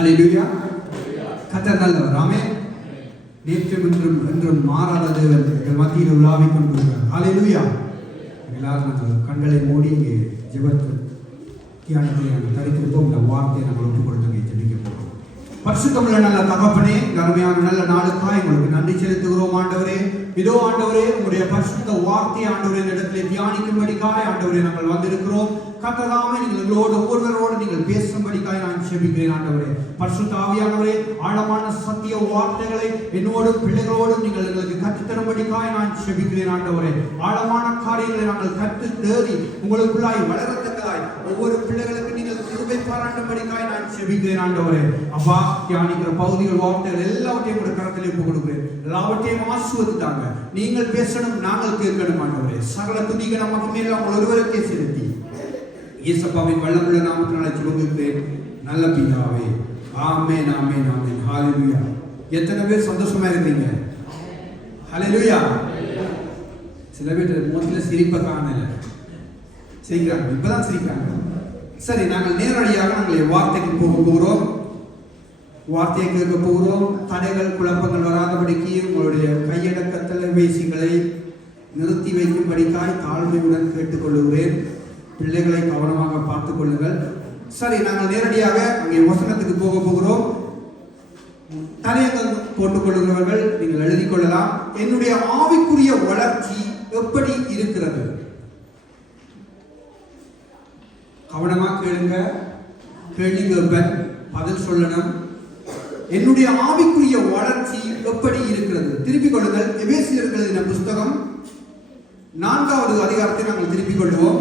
ஹல்லேலூயா. கர்த்தர் நல்லவர். ஆமென். நேற்றும் இன்றும் என்றும் மாறாத தேவன் எங்கள் மத்தியில் உலாவிக் கொண்டிருக்கிறார். ஹல்லேலூயா. எல்லாரும் கண்களை மூடி இங்கே ஜெபத்தில் தியானத்தை நாங்கள் தரித்திருப்போம். இந்த வார்த்தையை நாங்கள் ஒப்புக் கொடுத்து ஜெபிக்க போகிறோம். பரிசுத்தமுள்ள நல்ல தகப்பனே, அருமையான நல்ல நாளுக்காய் உங்களுக்கு நன்றி செலுத்துகிறோம் ஆண்டவரே. இதோ ஆண்டவரே, உங்களுடைய பரிசுத்த வார்த்தை ஆண்டவரே இடத்திலே தியானிக்கும்படிக்காய் ஆண்டவரே நாங்கள் வந்திருக்கிறோம். கர்த்தராமே, நீங்களோடு ஒவ்வொருவரோடு நீங்கள் பேசும்படிக்காய் நான் ஜெபிக்கிறேன் ஆண்டவரே. பரிசுத்த ஆவியானவரே, ஆழமான சத்திய வார்த்தைகளை என்னோடும் பிள்ளைகளோடும் நீங்கள் எங்களுக்கு கற்றுத்தரும்படிக்காய் நான் ஜெபிக்கிறேன் ஆண்டவரே. ஆழமான காரியங்களை நாங்கள் கற்று தேடி உங்களுக்குள்ளாய் வளரத்தக்கதாய் ஒவ்வொரு பிள்ளைகளுக்கு நீங்கள் கிருபை பாராட்டும்படிக்காய் நான் ஜெபிக்கிறேன் ஆண்டவரே. அப்பா, தியானிக்கிற பகுதிகள் வார்த்தைகள் எல்லாவற்றையும் கூட கரத்தில் ஒப்புக் கொடுக்கிறேன். எல்லாவற்றையும் ஆசீர்வதித்தாங்க. நீங்கள் பேசணும், நாங்கள் கேட்கணும் ஆண்டவரே. சகல துதிக நமக்கு மேல உங்கள் ஒருவருக்கே செலுத்தி இயேசுவின் வல்லமுள்ள நாமத்தினாலே ஜெபிக்கிறேன் நல்ல பிதாவே. ஆமென், ஆமென், ஆமென். ஹல்லேலூயா. எத்தனை பேர் சந்தோஷமா இருக்கீங்க? ஹல்லேலூயா. சில பேர் முகத்தில் சிரிப்பை காணல, சிரிக்கிறாங்க, இப்பதான் சிரிக்கிறாங்க. சரி, நாங்கள் நேரடியாக நாங்கள் வார்த்தைக்கு போக போகிறோம். வார்த்தையை கேட்க போகிறோம். தடைகள் குழப்பங்கள் வராதபடிக்கு உங்களுடைய கையடக்க தொலைபேசிகளை நிறுத்தி வைக்கும்படிக்காய் தாழ்மையுடன் கேட்டுக்கொள்கிறேன். பிள்ளைகளை கவனமாக பார்த்துக் கொள்ளுங்கள். சரி, நாங்கள் நேரடியாக அங்கே வசனத்துக்கு போக போகிறோம். தலையங்கள் போட்டுக் கொள்ளுகிறவர்கள் நீங்கள் எழுதிக் கொள்ளலாம். என்னுடைய ஆவிக்குரிய வளர்ச்சி எப்படி இருக்கிறது? கவனமாக கேளுங்க. கேள்விக்கு பதில் சொல்லணும். என்னுடைய ஆவிக்குரிய வளர்ச்சி எப்படி இருக்கிறது? திருப்பிக் கொள்ளுங்கள். எபேசியர் எழுதின புஸ்தகம் 4வது அதிகாரத்தை நாங்கள் திருப்பிக் கொள்வோம்.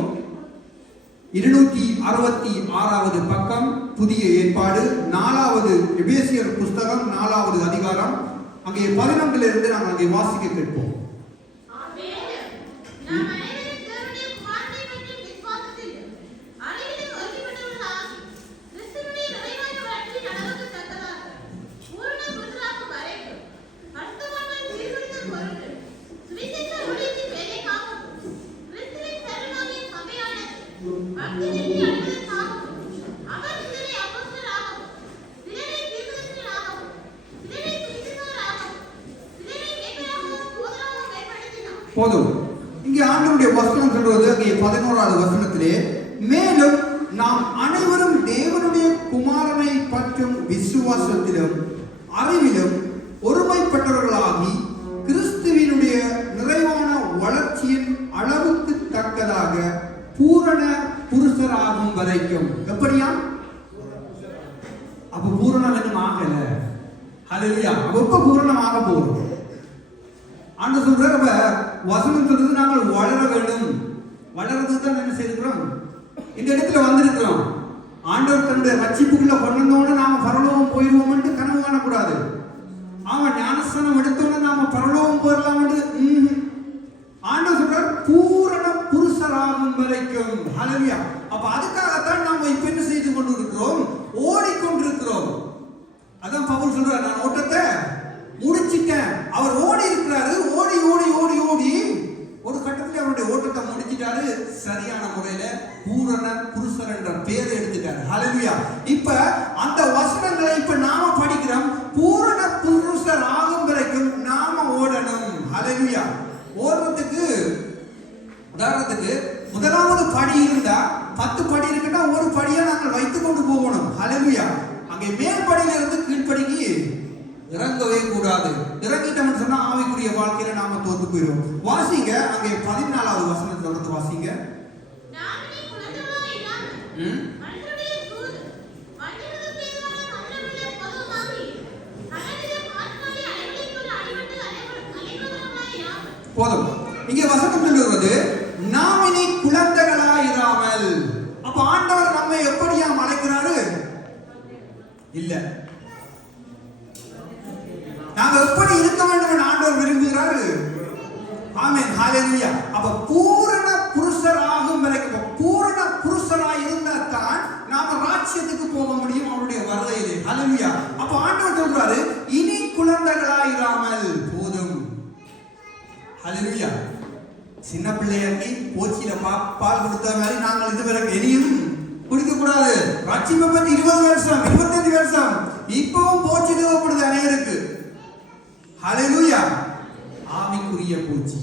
266வது பக்கம், புதிய ஏற்பாடு, 4வது எபேசியர் புஸ்தகம் 4வது அதிகாரம். அங்கே 11 நாங்கள் அங்கே வாசிக்க கேட்போம். போதும். இங்கே ஆண்டவருடைய வசனம் சொல்வது அங்கே 11வது வசனத்திலே, மேலும் நாம் அனைவரும் தேவனுடைய குமாரனை பற்றும் விசுவாசத்திலும் அறிவிலும் ஒருமைப்பட்டவர்களாகி கிறிஸ்துவினுடைய நிறைவான வளர்ச்சியின் அளவுக்கு தக்கதாக பூரண புருஷராகும் வரைக்கும். எப்படியா? அப்ப பூரணம் இன்னும் ஆகல. ஹல்லேலூயா. அப்ப பூரணமாக போறோம். ஆண்டவர் சொல்றாரு, வசனம் சொல்றது நாங்கள் வளர வேண்டும். வளர்றதுக்கு தான் என்ன செய்திருக்கிறோம்? இந்த இடத்துல வந்திருக்கிறோம். ஆண்டவர் தன்னுடைய ரட்சிப்புக்குள்ள கொண்டோன்னு நாம பரலோகம் போயிடுவோம் கனவு காணக்கூடாது. அவன் ஞானஸ்தானம் எடுத்தோன்னு நாம பரலோகம் போயிடலாம். ஆண்டவர் சொல்றார் பூரண புருஷராகும் வரைக்கும். ஹல்லேலூயா. அப்ப அதுக்காகத்தான் நாம இப்ப என்ன செய்து கொண்டு இருக்கிறோம்? ஓடிக்கொண்டிருக்கிறோம். அதான் பவுல் சொல்றார், நான் ஓட்டத்தை முடிச்சிட்டேன். அவர் ஓடி இருக்கிறாரு. ஓடி ஓடி ஓடி ஓடி ஒரு கட்டத்தில் அவருடைய ஓட்டத்தை முடிச்சிட்டாரு. சரியான முறையில பூரண புருஷர் என்ற பேரை எடுத்துட்டாரு. ஹல்லேலூயா. இப்ப அந்த வசனங்களை இப்ப நாம படிக்கிறோம். பூரண புருஷர் ஆகும் வரைக்கும் நாம ஓடணும். ஹல்லேலூயா. ஓடுறதுக்கு உதாரணத்துக்கு முதலாவது படி இருந்தா 10 படி இருக்குன்னா ஒரு படியை நாங்கள் வைத்துக் கொண்டு போகணும். ஹல்லேலூயா. அங்கே மேல் படியில இருந்து கீழ்படிக்கு இறங்கவே கூடாது. இறங்கிட்டோம்னு சொன்னா ஆவிக்குரிய வாழ்க்கையில நாம தோத்து போயிடுவோம். வாசிங்க அங்கே 14வது வசனத்தை தொடர்ந்து வாசிங்க. போதும். இங்கே வசனம் சொல்லுவது, நாம் இனி குழந்தைகளாயிராமல். அப்ப ஆண்டவர் நம்மை எப்படியா அழைக்கிறாரு? இல்ல, நாங்க எப்படி இருக்க வேண்டும் ஆண்டவர் விரும்புகிறாரு. ஆமென், ஹல்லேலூயா. அப்ப பூரண புருஷர் ஆகும் வரைக்கும், பூரண புருஷராய் இருந்தால் தான் நாம ராஜ்யத்துக்கு போக முடியும் அவருடைய வருகையிலே. ஹல்லேலூயா. அப்ப ஆண்டவர் சொல்றாரு, இனி குழந்தைகளாயிராமல் போதும். ஹல்லேலூயா. சின்ன பிள்ளையாக்கி போச்சியில பால் கொடுத்த மாதிரி நாங்கள் இதுவரை இனியும் குடிக்க கூடாது. ரட்சிப்பை பத்தி 20 வருஷம் 25 வருஷம் இப்பவும் போச்சு தேவைப்படுது அநேகருக்கு. ஹல்லேலூயா. ஆவிக்குரிய பூச்சி.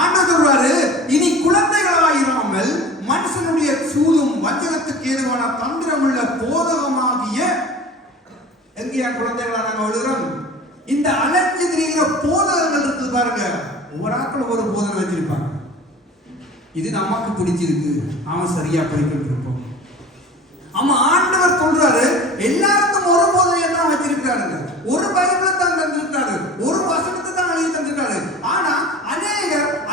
ஆண்டவர் சொல்றாரு, இனி குழந்தைகளாயிராமல் மனுஷனுடைய சூதும் வஞ்சகத்துக்கு ஏதுவான தந்திரமுள்ள போதகமாகிய எங்கேயா குழந்தைகளா நாங்க விழுகிறோம்? இந்த அலைஞ்சு திரிகிற போதகங்கள் இருக்கு பாருங்க. ஒவ்வொரு ஆட்கள் ஒரு போதனை வச்சிருப்பாங்க. இது நமக்கு பிடிச்சிருக்கு, அவன் சரியா படிக்கிட்டு இருப்போம். ஆமா, ஆண்டவர் சொல்றாரு எல்லாருக்கும் ஒரு போதனையை தான் வச்சிருக்கிறாருங்க. ஒரு பைபிளை தான் தந்திருக்காரு, ஒரு வசனத்தை தான் எழுதி தந்திருக்காரு. ஆனா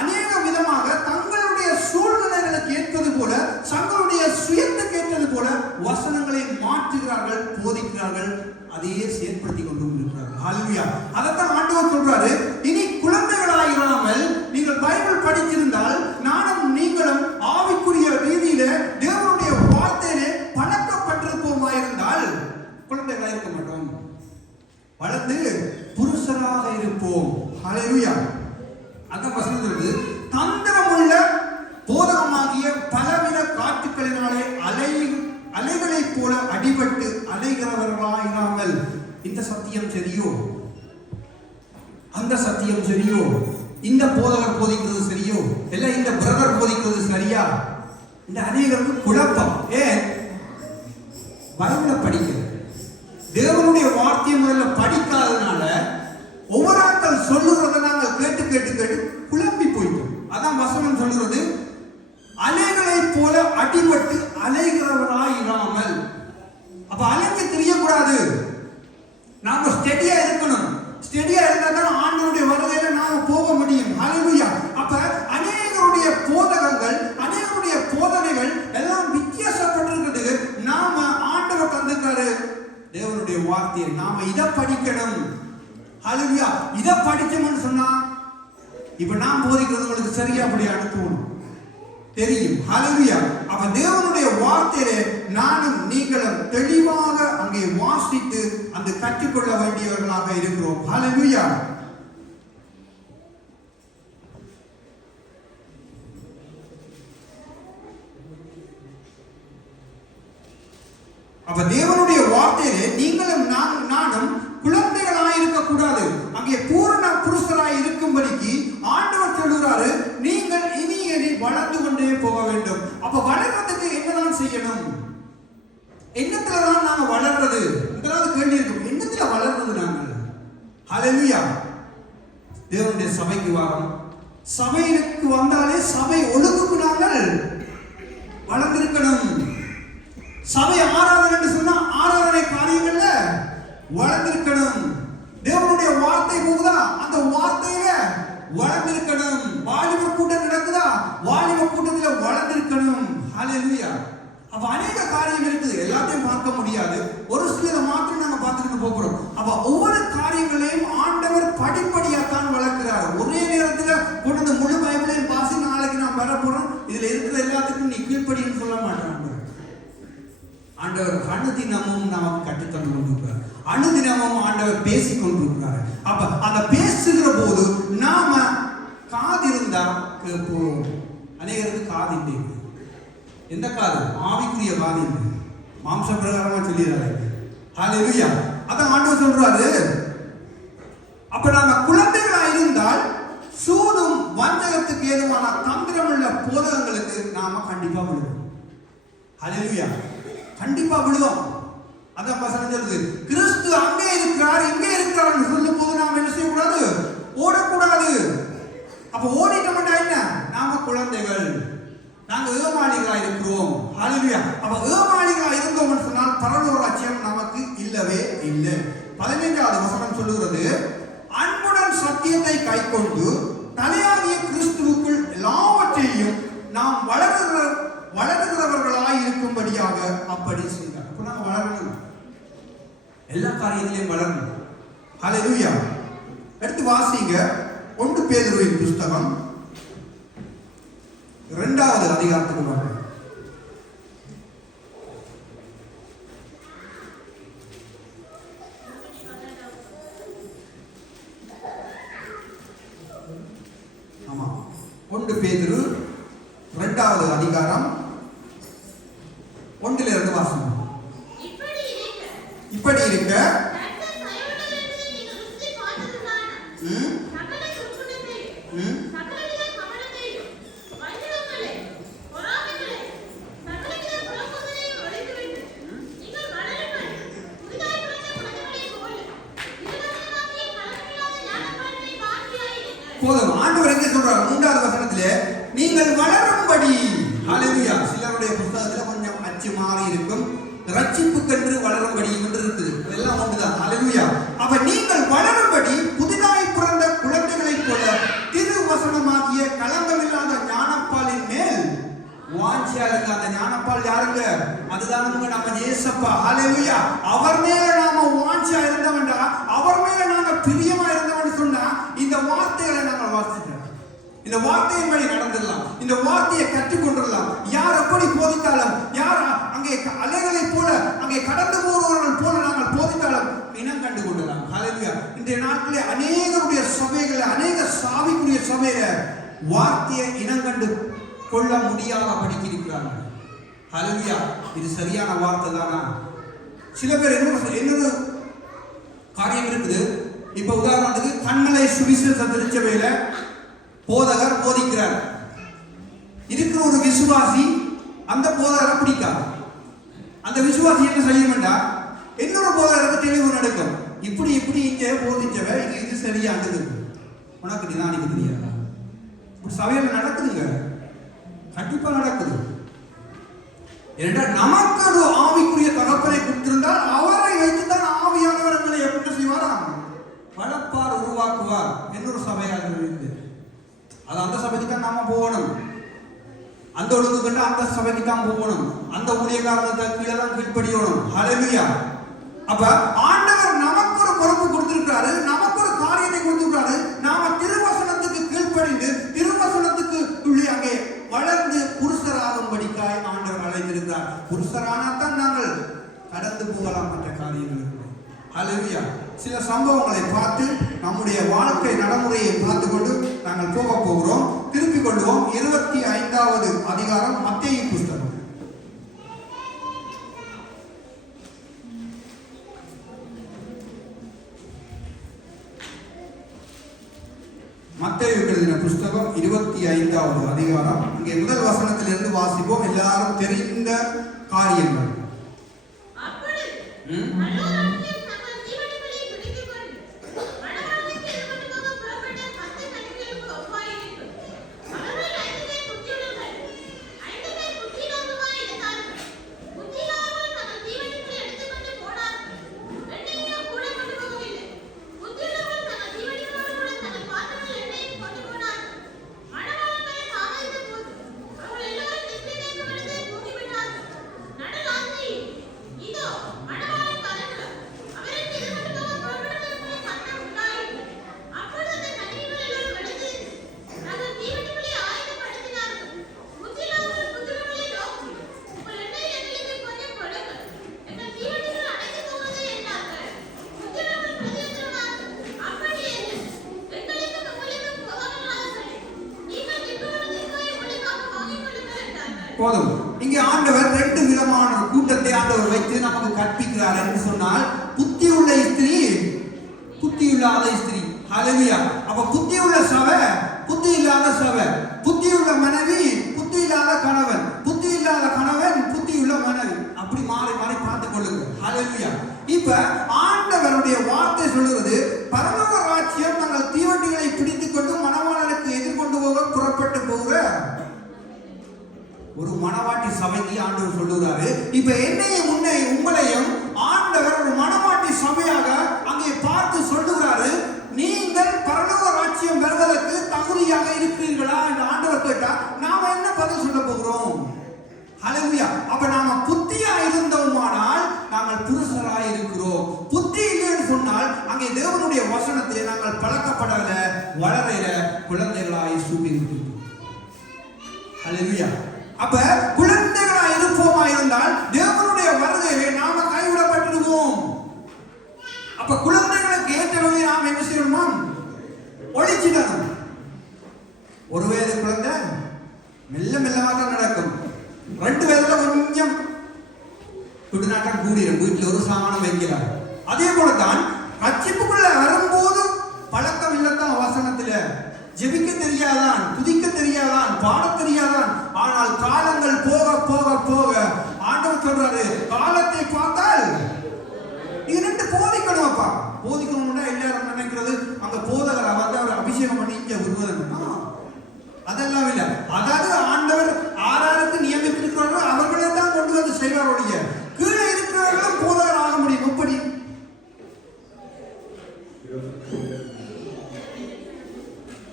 அநேக விதமாக தங்களுடைய சூழ்நிலைகளுக்கு ஏற்பது போல, தங்களுடைய சுயத்துக்கு ஏற்பது போல வசனங்களை மாற்றுகிறார்கள், போதிக்கிறார்கள், அதையே செயற்படுத்தி கொண்டு இருக்கிறார்கள். ஹல்லேலூயா. அதைத்தான் ஆண்டவர் சொல்றாரு, இனி குழந்தைகளாயிராமல் நீங்கள் பைபிள் படித்திருந்தால் நானும் நீங்களும் ஆவிக்குரிய ரீதியில தேவனுடைய வார்த்தையிலே பழக்கப்பட்டிருப்போமாயிருந்தால் குழந்தைகளாக இருக்க மாட்டோம், வளர்ந்து புருஷராக இருப்போம். ஹல்லேலூயா. அந்த வசனம் சொல்றது, தந்திரமுள்ள போதகமாகிய பலவித காற்றுக்களினாலே அலைகளைப் போல அடிபட்டு அலைகிறவர்களாயிராமல். இந்த சத்தியம் சரியோ, அந்த சத்தியம் சரியோ, இந்த போதகர் போதிக்கிறது சரியோ, இல்ல இந்த பிரதர் போதிக்கிறது சரியா? இந்த அநேகருக்கு குழப்பம். ஏன்? பைபிளை படிக்க தேவனுடைய வார்த்தையை முதல்ல படிக்காததுனால ஒவ்வொரு ஆட்கள் சொல்லுறதை நாங்கள் கேட்டு கேட்டு கேட்டு குழம்பி போயிட்டோம். அதான் வசனம் சொல்லுறது, அலைகளைப் போல அடிபட்டு அலைகிறவராயிராமல். அப்ப அலைக்கு தெரியக்கூடாது, நாம ஸ்டெடியா இருக்கணும். ஸ்டெடியா இருந்தா தான் ஆண்டவருடைய வருகையில நாம போக முடியும். ஹல்லேலூயா. அப்ப அநேகருடைய போதகங்கள், அநேகருடைய போதனைகள் எல்லாம் வித்தியாசப்பட்டிருக்கிறது. நாம ஆண்டவர் தந்திருக்காரு தேவனுடைய வார்த்தையை, நாம இதை படிக்கணும். ஹல்லேலூயா. இதை படிச்சோம்னு சொன்னா இப்ப நான் போதிக்கிறது உங்களுக்கு சரியா அப்படி அனுப்புவோம் தெரியும். ஹல்லேலூயா. அப்ப தேவனுடைய வார்த்தையிலே நானும் நீங்களும் தெளிவாக அங்கே வாசித்து அந்த கற்றுக்கொள்ள வேண்டியவர்களாக இருக்கிறோம். ஹல்லேலூயா. அப்ப தேவனுடைய வார்த்தையிலே நீங்களும் நானும் குழந்தைகளாய் இருக்க கூடாது, அங்கே பூரண புருஷராய் இருக்கும்படிக்கு ஆண்டவர் சொல்லுகிறாரு, நீங்கள் இனி வளர்ந்து கொண்டே போக வேண்டும். அப்ப வளர்றதுக்கு என்னதான் செய்யணும்? என்னத்துலதான் நாங்க வளர்றது? இதெல்லாம் கேள்வி இருக்கும். என்னத்துல வளர்றது நாங்கள்? ஹல்லேலூயா. தேவனுடைய சபைக்கு வரோம். சபைக்கு வந்தாலே சபை ஒழுங்குக்கு நாங்கள் வளர்ந்திருக்கணும். சபை ஆராதனை சொன்னா ஆராதனை காரியங்கள்ல வளர்ந்திருக்கணும். தேவனுடைய வார்த்தை போகுதா, அந்த வார்த்தையில வளர்ந்திருக்கணும். வாலிப கூட்டம் நடக்குதா, வாலிப கூட்டத்துல வளர்ந்திருக்கணும். ஹல்லேலூயா. அப்ப அநேக காரியம் இருக்குது, எல்லாத்தையும் பார்க்க முடியாது. ஒரு சிலரை மாத்திரம் நாங்க பார்த்துக்கிட்டு போகிறோம். அப்ப ஒவ்வொரு காரியங்களையும் ஆண்டவர் படிப்படியா தான் வளர்க்கிறார். ஒரே நேரத்துல கொண்டு முழு பைபிளையும் பாசி நாளைக்கு நான் வர போறோம், இதுல இருக்கிற எல்லாத்துக்கும் நீ கீழ்ப்படின்னு சொல்ல மாட்டாங்க. ஆண்டவர் அனுதினமும் நமக்கு கற்றுத்தந்து கொண்டிருக்கிறார். அனுதினமும் ஆண்டவர் பேசிக் கொண்டிருக்கிறார். அப்ப அந்த பேசுகிற போது நாம காது இருந்தா கேட்போம். அநேகருக்கு காது இல்லை. எந்த காது? ஆவிக்குரிய காது இல்லை, மாம்ச பிரகாரமா சொல்லிடுறாரு. ஹல்லேலூயா. அதான் ஆண்டவர் சொல்றாரு, அப்ப நாம குழந்தைகளா இருந்தால் சூதும் வஞ்சகத்துக்கு ஏதுவான தந்திரமுள்ள போதகங்களுக்கு நாம கண்டிப்பா விழுவோம். ஹல்லேலூயா. கண்டிப்பா விடுவோம். அதான் வசனம் சொல்லுது, கிறிஸ்து அங்கே இருக்கிறார் இங்கே இருக்கிறார் சொல்லும் போது நாம் என்ன செய்யக்கூடாது? ஓடக்கூடாது. அப்ப ஓடிட்டோம்னா என்ன? நாம குழந்தைகள், நாங்க ஏமாளிகளா இருக்கிறோம். ஹல்லேலூயா. அப்ப ஏமாளிகளா இருந்தோம்னு சொன்னால் பரலோக ராஜ்யம் நமக்கு இல்லவே இல்லை. 15வது வசனம் சொல்லுகிறது, அன்புடன் சத்தியத்தை கைக்கொண்டு தலையாகிய கிறிஸ்துவுக்குள் எல்லாவற்றையும் நாம் வளர்கிறவர்களாய் இருக்கும்படியாக அப்படி செய்தார். அப்ப நாங்க வளரணும், எல்லா காரியத்திலையும் வளரணும். ஹல்லேலூயா. எடுத்து வாசிங்க 1 பேதுருவின் புஸ்தகம் 2வது அதிகாரத்துக்கு வாங்க. ஆமா, 1 பேதுரு 2வது அதிகாரம் போதும். ஆண்டவர் எங்கே சொல்றார்? 3வது வசனத்திலே நீங்கள் வளரும்படி. ஹல்லேலூயா. சிலருடைய புத்தகத்துல கொஞ்சம் அச்சு மாறி இருக்கும். ரட்சிப்புக்கென்று வளரும்படி என்று இருக்குது. எல்லாம் ஒன்றுதான். ஹல்லேலூயா. அப்ப நீங்கள் வளரும்படி புதிதாய் பிறந்த குழந்தைகளைப் போல திருவசனமாகிய களங்கமில்லாத ஞானப்பாலின் மேல் வாஞ்சியா இருக்க. அந்த ஞானப்பால் யாருங்க? அதுதான் நம்ம இயேசப்பா. ஹல்லேலூயா. அவர் மேல நாம வாஞ்சியா இருந்தவன்டா, அவர் மேல நாங்க பிரியமா இருந்தவன் சொன்னா இந்த வார்த்தைகளை நாங்கள் வாசிக்கிறோம். இந்த வார்த்தையின் வழி நடந்துடலாம். இந்த வார்த்தையை கற்றுக்கொண்டுடலாம். யார் எப்படி போதித்தாலும், யார் அங்கே அலைகளை போல அங்கே கடந்து போறவர்கள் போல நாங்கள் போதித்தாலும் இனம் கண்டு கொள்ளலாம். ஹல்லேலூயா. இன்றைய நாட்களே அநேகருடைய சபைகள், அநேக சாவிக்குரிய சபையில வார்த்தையை இனம் கண்டு கொள்ள முடியாதபடிக்கு இருக்கிறார்கள். ஹல்லேலூயா. இது சரியான வார்த்தை தானா? சில பேர் இன்னொரு காரியம் இருக்குது. இப்ப உதாரணத்துக்கு கண்மலை சுவிசேஷ திருச்சபையில போதகர் போதிக்கிறார். இருக்கிற ஒரு விசுவாசி அந்த போதகரை பிடிக்காது. அந்த விசுவாசி என்ன செய்யும்டா, இன்னொரு போதகருக்கு தெளிவு நடக்கும். இப்படி இப்படி இங்க போதிச்சவ இது சரியானது, உனக்கு நிதானிக்க தெரியாதா? சபையில நடக்குதுங்க, கண்டிப்பா நடக்குது. என்றால் நமக்கு ஒரு ஆவிக்குரிய தகப்பனை கொடுத்திருந்தால் அவரை வைத்துத்தான் ஆவியானவர்களை எப்படி செய்வாராம்? வளர்ப்பார், உருவாக்குவார். இன்னொரு சபையாக இருந்து அது அந்த சபைக்கு தான் நாம போகணும். அந்த ஒழுங்கு கண்டு அந்த சபைக்கு தான் போகணும். அந்த ஊழியக்காரத்தை கீழே தான் கீழ்ப்படியணும். ஹல்லேலூயா. அப்ப ஆண்டவர் நமக்கு ஒரு பொறுப்பு கொடுத்திருக்காரு, நமக்கு ஒரு காரியத்தை கொடுத்திருக்காரு. நாம திருவசனத்துக்கு கீழ்ப்படிந்து திருவசனத்துக்கு உள்ளே அங்கே வளர்ந்து புருஷராகும்படிக்காய் ஆண்டவர் அழைத்திருக்கிறார். புருஷரானால்தான் நாங்கள் கடந்து போகலாம் மற்ற காரியங்களுக்கு. ஹல்லேலூயா. சில சம்பவங்களை பார்த்து நம்முடைய வாழ்க்கை நடைமுறையை பார்த்து கொண்டு நாங்கள் போக போகிறோம். திருப்பிக் கொள்வோம். 25வது அதிகாரம் மத்தேயு புஸ்தகம். மத்தேயு எழுதின புஸ்தகம் 25வது அதிகாரம். இங்கே முதல் வசனத்திலிருந்து வாசிப்போம். எல்லாரும் தெரிந்த காரியங்கள். போதும். இங்கே ஆண்டவர் 2 விதமான கூட்டத்தை ஆண்டவர் வைத்து நமக்கு கற்பிக்கிறார் என்று சொன்னால், புத்தியுள்ள ஸ்திரீ, புத்தியில்லாத ஸ்திரீ. ஹல்லேலூயா. அப்ப புத்தியுள்ள சபை, புத்தி இல்லாத சபை, புத்தியுள்ள மனைவி, புத்தி இல்லாத கணவன், புத்தி இல்லாத கணவன், புத்தியுள்ள மனைவி. அப்படி மாறி மாறி பார்த்துக் கொள்ளுங்க. ஹல்லேலூயா. இப்ப ஆண்டவருடைய வார்த்தை சொல்லுகிறது, பரலோக ராஜ்யம் தங்கள் தீவண்டிகளை பிடித்துக் கொண்டு மணவாளனுக்கு எதிர்கொண்டு போக புறப்பட்டு போகிற ஒரு மணவாட்டி சபைக்கு ஆண்டவர் சொல்லுகிறாரு. இப்ப என்னையும் உங்களையும் ஆண்டவர் ஒரு மணவாட்டி சபையாக அங்கே பார்த்து சொல்லுகிறாரு, நீங்கள் பரலோக ராஜ்யம் பெறுவதற்கு தகுதியாக இருக்கிறீர்களா என்று ஆண்டவர் கேட்டா நாம என்ன பதில் சொல்ல போகிறோம்? ஹல்லேலூயா. அப்ப நாம புத்தியா இருந்தோமானால் நாங்கள் புருஷராய் இருக்கிறோம். புத்தி இல்லைன்னு சொன்னால் அங்கே தேவனுடைய வசனத்தை நாங்கள் பழக்கப்படல, வளரையில குழந்தைகளாய் சூப்பி இருக்கிறோம். ஹல்லேலூயா. அப்ப குழந்தைகளா இருப்போமா இருந்தால் தேவனுடைய வருகையிலே நாம கைவிடப்பட்டிருவோம். அப்ப குழந்தைகளுக்கு ஏற்ற வழியை நாம் என்ன செய்யணுமா? ஒழிச்சிடணும். ஒரு வயது குழந்தை மெல்ல மெல்லமாக தான் நடக்கும். 2 வயதுல கொஞ்சம் குடிநாட்டம் கூடிடும், வீட்டில் ஒரு சாமானம் வைக்கிறார். அதே போலதான் ரட்சிப்புக்குள்ள வரும்போது பழக்கம் இல்லத்தான். வசனத்துல ஜெபிக்க தெரியாதான், துதிக்க தெரியாதான், பாட தெரியாதான். ஆனால் காலங்கள் போக போக போக ஆண்டவர் சொல்றாரு, காலத்தை பார்த்தால் இது 2 போதிக்கணும். அப்பா போதிக்கணும்னா எல்லாரும் நினைக்கிறது அங்க போதகரை வந்து அவர் அபிஷேகம் பண்ணி இங்க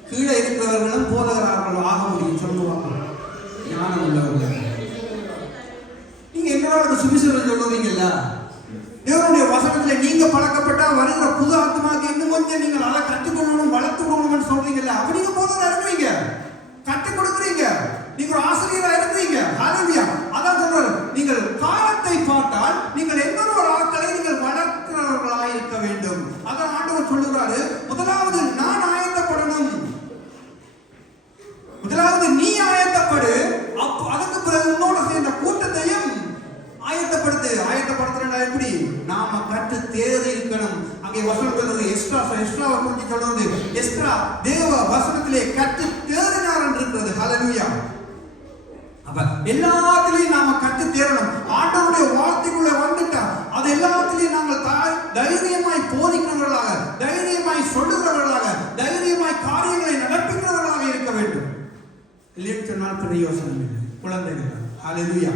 கீழே இருக்கிறவர்களும் போதகரார்கள் ஆக முடியும் சொல்லுவாங்க. ஞானம் உள்ளவர்கள். நீங்க என்னோட சுவிசேஷம் சொல்றீங்கல்ல, தேவனுடைய வசனத்துல நீங்க பழக்கப்பட்டா வருகிற புது ஆத்மாக்கு இன்னும் கொஞ்சம் நீங்கள் அதை கற்றுக்கொள்ளணும் வளர்த்துக்கணும்னு சொல்றீங்கல்ல, அப்ப நீங்க போதகரா இருக்கிறீங்க, கற்றுக் கொடுக்குறீங்க, நீங்க ஒரு ஆசிரியரா இருக்கிறீங்க. ஹalleluya. அதான் சொல்றாரு, நீங்கள் காலத்தை பார்த்தால் நீங்கள் எந்த ஒரு ஆட்களை நீங்கள் வளர்க்கிறவர்களாக இருக்க வேண்டும். அதான் ஆண்டவர் சொல்லுகிறாரு, முதலாவது நான் ஆயத்தப்படணும், முதலாவது நீ ஆயத்தப்படு, அதுக்கு பிறகு உன்னோட சேர்ந்த கூட்டத்தையும் ஆயத்தப்படுத்து. ஆயத்தப்படுத்துறா எப்படி? நாம கற்று தேறி இருக்கணும். அங்கே வசனத்தில் எஸ்ராவை குறித்து சொல்றது, எஸ்ரா தேவ வசனத்திலே கற்று தேறினார் என்று இருக்கிறது. ஹalleluya. அப்ப எல்லாத்திலையும் நாம கற்று தேறணும். ஆண்டவருடைய வார்த்தைக்குள்ள வந்துட்டா அது எல்லாத்திலையும் நாங்கள் தைரியமாய் போதிக்கிறவர்களாக, தைரியமாய் சொல்லுகிறவர்களாக, தைரியமாய் காரியங்களை நடத்துகிறவர்களாக இருக்க வேண்டும். இல்லைன்னு சொன்னால் பிரயோசனம் இல்லை. குழந்தைகள் ஹalleluya.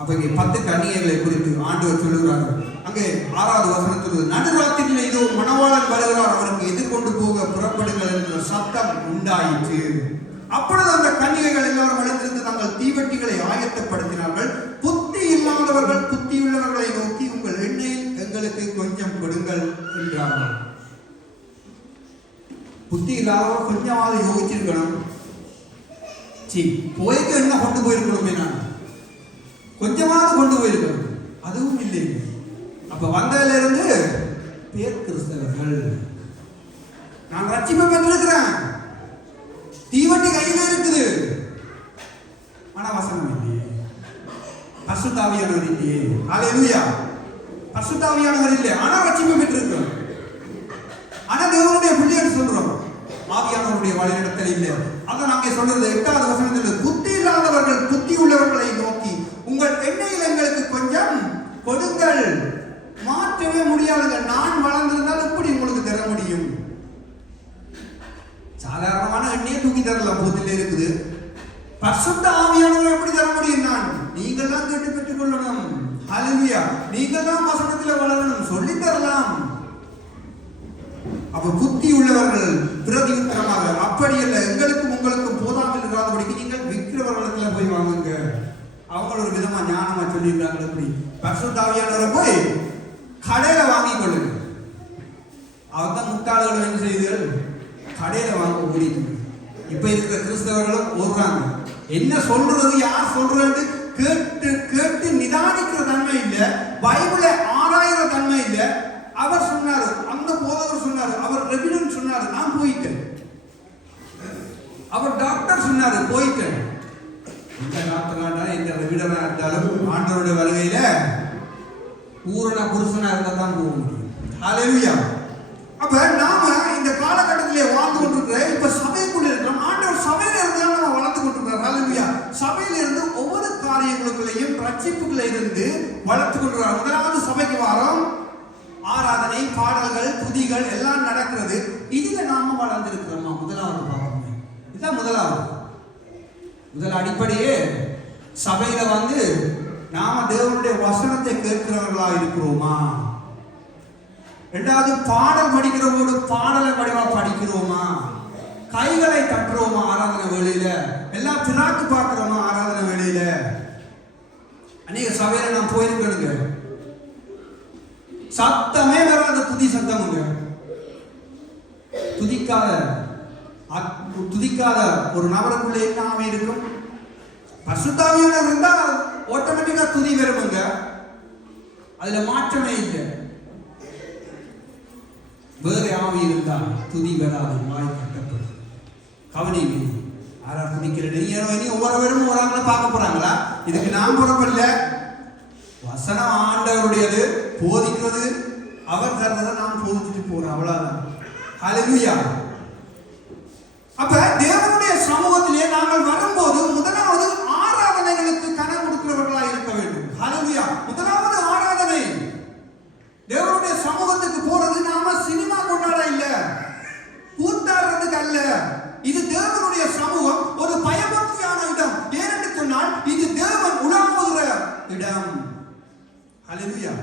அப்ப இங்கே 10 கன்னிகைகளை குறித்து ஆண்டவர் சொல்லுகிறார். அங்கே 6வது வசனத்தில் நடுராத்திரியில் இதோ மணவாளன் வருகிறார், அவருக்கு எதிர்கொண்டு போக புறப்படுங்கள் என்ற சத்தம் உண்டாயிற்று. அப்பொழுது அந்த கன்னிகைகள் எல்லாரும் எழுந்திருந்து தங்கள் தீவட்டிகளை ஆயத்தப்படுத்தினார்கள். புத்தி இல்லாதவர்கள் புத்தியுள்ளவர்களை நோக்கி உங்கள் எண்ணெயில் எங்களுக்கு கொஞ்சம் கொடுங்கள் என்றார்கள். புத்தி இல்லாதவர்கள் கொஞ்சமாவது யோசிச்சிருக்கணும். போய்க்கு என்ன கொண்டு போயிருக்கணுமே, நான் கொஞ்சமாவது கொண்டு போயிருக்கணும். அதுவும் இல்லை. அப்ப வந்ததுல இருந்து பேர் கிறிஸ்தவர்கள், நான் ரட்சிப்பை பெற்றிருக்கிறேன், தீவட்டி கையில இருக்குது, ஆனா வசனம் இல்லையே, பரிசுத்த ஆவியானவர் இல்லையே. ஹalleluya. பரிசுத்த ஆவியானவர் இல்லை, ஆனா ரட்சிப்பை பெற்றிருக்கிறோம். ஆனா தேவனுடைய பிள்ளைன்னு சொல்றோம், ஆவியானவருடைய வழிநடத்தல் இல்லை. அதான் நாங்க சொல்றது 8வது வசனத்தில், புத்தி இல்லாதவர்கள் புத்தி உள்ளவர்களை நோக்கி உங்கள் எண்ணெயில் எங்களுக்கு கொஞ்சம் கொடுங்கள். மாற்றவே முடியாதுங்க. நான் வளர்ந்திருந்தால் எப்படி உங்களுக்கு தர முடியும்? சாதாரணமான எண்ணெயை தூக்கி தரலாம், போதில் இருக்குது. பரிசுத்த ஆவியானவரை எப்படி தர முடியும்? நான் நீங்கள் தான் கேட்டு பெற்றுக் கொள்ளணும். ஹalleluya. நீங்கள் தான் வசனத்தில் வளரணும், சொல்லி தரலாம். அப்ப புத்தி உள்ளவர்கள் பிரதியுத்தரமாக, அப்படி அல்ல, எங்களுக்கும் உங்களுக்கும் போதாமல் இல்லாதபடிக்கு நீங்கள் விற்கிறவர்களிடத்துல போய் வாங்குங்க. அவங்க ஒரு விதமா ஞானமா சொல்லியிருக்காங்க. எப்படி? பரிசுத்த ஆவியானவரை போய் கடையில வாங்கி கொள்ளுங்க. அவர்தான் முட்டாளர்கள் என்ன செய்தீர்கள்? கடையில வாங்க ஓடிட்டு. இப்ப இருக்கிற கிறிஸ்தவர்களும் ஓடுறாங்க. என்ன சொல்றது, யார் சொல்றது கேட்டு கேட்டு நிதானிக்கிற தன்மை இல்லை, பைபிளை ஆராய்கிற தன்மை இல்லை. அவர் சொன்னாரு, அந்த போதவர் சொன்னாரு, அவர் ரெவிடன் சொன்னாரு, நான் போயிட்டேன். அவர் டாக்டர் சொன்னாரு, போயிட்டேன். இந்த டாக்டராண்டா இந்த ரெவிடனா இருந்தாலும் ஆண்டவருடைய வருகையில பூரண புருஷனா இருந்தா தான் போக முடியும். ஹalleluya. அப்ப நாம இந்த காலகட்டத்திலே வாழ்ந்து கொண்டிருக்கிற, இப்ப சபைக்குள்ள இருக்கிறோம். ஆண்டவர் சபையில இருந்தா நம்ம வளர்த்து கொண்டிருக்கிறார். ஹalleluya. சபையில இருந்து ஒவ்வொரு காரியங்களுக்குள்ளேயும் ரட்சிப்புக்குள்ள இருந்து வளர்த்து கொண்டிருக்கிறார். முதலாவது சபைக்கு வாரம், ஆராதனை, பாடல்கள், துதிகள் எல்லாம் நடக்கிறது. இதுல நாம வளர்ந்திருக்கிறோமா? முதலாவது பாவம். இதுதான் முதல் அடிப்படையே. சபையில வந்து நாம தேவனுடைய வசனத்தை கேட்கிறவர்களா இருக்கிறோமா? இரண்டாவது, பாடல் படிக்கிறவோடு பாடலை படிவா படிக்கிறோமா? கைகளை தட்டுறோமா ஆராதனை வேளையில? எல்லாம் பிராக்கு பார்க்கிறோமா ஆராதனை வேளையில? அநேக சபையில நான் போயிருக்கேனுங்க, சத்தமே வராத துதி சத்தமுங்க. துதிக்காத ஒரு நபருக்குள்ள என்ன இருக்கும்? பரிசுத்த ஆவியானவர் இருந்தா ஆட்டோமேட்டிக்கா துதி வருமுங்க. அதுல மாற்றமே இல்லை. வேற ஆவி இருந்தா துதி வராது, வாய் கட்டப்படும். கவனிங்க, யாரா துதிக்கிறது? இனி ஒவ்வொருவரும் ஒரு ஆளை பார்க்க போறாங்களா? இதுக்கு நான் புறப்படல. வசனம் ஆண்டவருடையது, போதிக்கிறது அவர் தரதை நாம் போதிச்சுட்டு போறோம், அவ்வளவுதான். ஹalleluya. அப்ப தேவனுடைய சமூகத்திலே நாங்கள் வரும்போது முதலாவது ஆராதனைகளுக்கு கனம் கொடுக்கிறவர்களா இருக்க வேண்டும். ஹalleluya. முதலாவது ஆராதனை. தேவனுடைய சமூகத்துக்கு போறது நாம சினிமா கொண்டாட இல்ல, கூத்தாடுறதுக்கு அல்ல. இது தேவனுடைய சமூகம், ஒரு பயபக்தியான இடம். ஏனென்று சொன்னால் இது தேவன் உலாவுகிற இடம். ஹalleluya.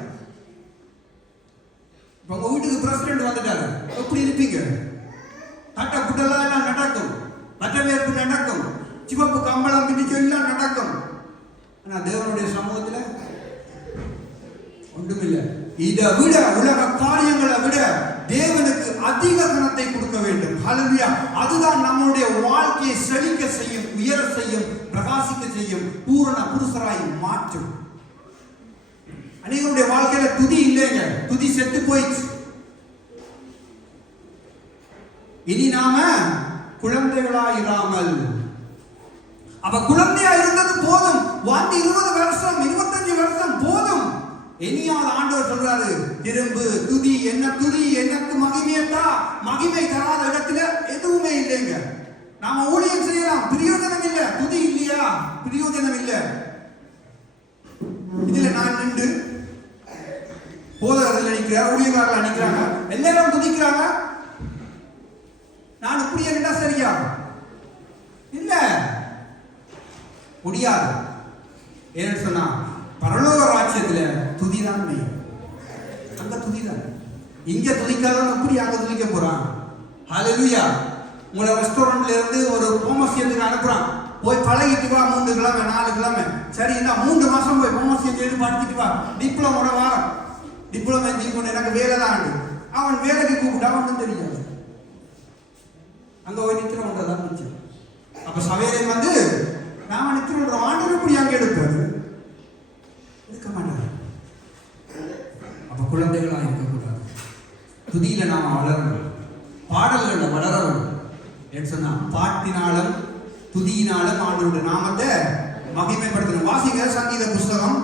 உங்க வீட்டுக்கு பிரசிடென்ட் வந்துட்டாரு, எப்படி இருப்பீங்க? தட்ட புட்டெல்லாம் எல்லாம் நடக்கும், பட்டவேற்பு நடக்கும், சிவப்பு கம்பளம் பிடிச்சு எல்லாம் நடக்கும். ஆனா தேவனுடைய சமூகத்துல ஒன்றுமில்லை. இதை விட உலக காரியங்களை விட தேவனுக்கு அதிக கணத்தை கொடுக்க வேண்டும். ஹல்லேலூயா. அதுதான் நம்முடைய வாழ்க்கையை செழிக்க செய்யும், உயர செய்யும், பிரகாசிக்க செய்யும், பூரண புருஷராய் மாற்றும். அநேகருடைய வாழ்க்கையில துதி இல்லைங்க, துதி செத்து போயிடுச்சு. இனி நாம குழந்தைகளாயிராமல், அப்ப குழந்தையா இருந்தது போதும், வாழ்ந்து 20 வருஷம் 25 வருஷம் போதும். இனியாவது ஆண்டவர் சொல்றாரு, திரும்பு துதி, என்ன துதி, எனக்கு மகிமையத்தா. மகிமை தராத இடத்துல எதுவுமே இல்லைங்க. நாம ஊழியம் செய்யலாம், பிரயோஜனம் இல்ல. துதி இல்லையா, பிரயோஜனம் இல்ல. இதுல நான் நின்று போதகர்கள் நினைக்கிறார், ஊழியக்காரர்கள் நினைக்கிறாங்க, எல்லாரும் துதிக்கிறாங்க. நான் இப்படி என்ன சரியா இல்ல, முடியாது. ஏன்னு சொன்னா பரலோக ராஜ்யத்துல துதிதான் மெயின். அங்க துதிதான். இங்க துதிக்காதவன் எப்படி அங்க துதிக்க போறான்? ஹல்லேலூயா. உங்களை ரெஸ்டாரண்ட்ல இருந்து ஒரு ப்ரோமோஷனுக்கு அனுப்புறான், போய் பழகிட்டு வா, 3 கிழமை 4 கிழமை. சரி, இந்த 3 மாசம் போய் ப்ரோமோஷன் செய்து படிச்சுட்டு வா, டிப்ளமோட வாரம், டிப்ளமோ செய்யணும், எனக்கு வேலை தான். அவன் வேலைக்கு கூப்பிட்டா ஒன்றும் தெரியாது, அங்க போய் நித்திரம் தான் நிச்சயம். அப்ப சபையிலே வந்து நாம நித்திரம் ஆண்டு எப்படி அங்க எடுப்பாரு? இருக்க மாட்டாரு. அப்ப குழந்தைகளா இருக்கக்கூடாது. துதியில நாம வளரணும், பாடல்கள்ல வளரணும். என்று சொன்னா பாட்டினாலும் துதியினாலும் ஆண்டவருடைய நாமத்தை மகிமைப்படுத்தணும். வாசிங்க சங்கீத புஸ்தகம்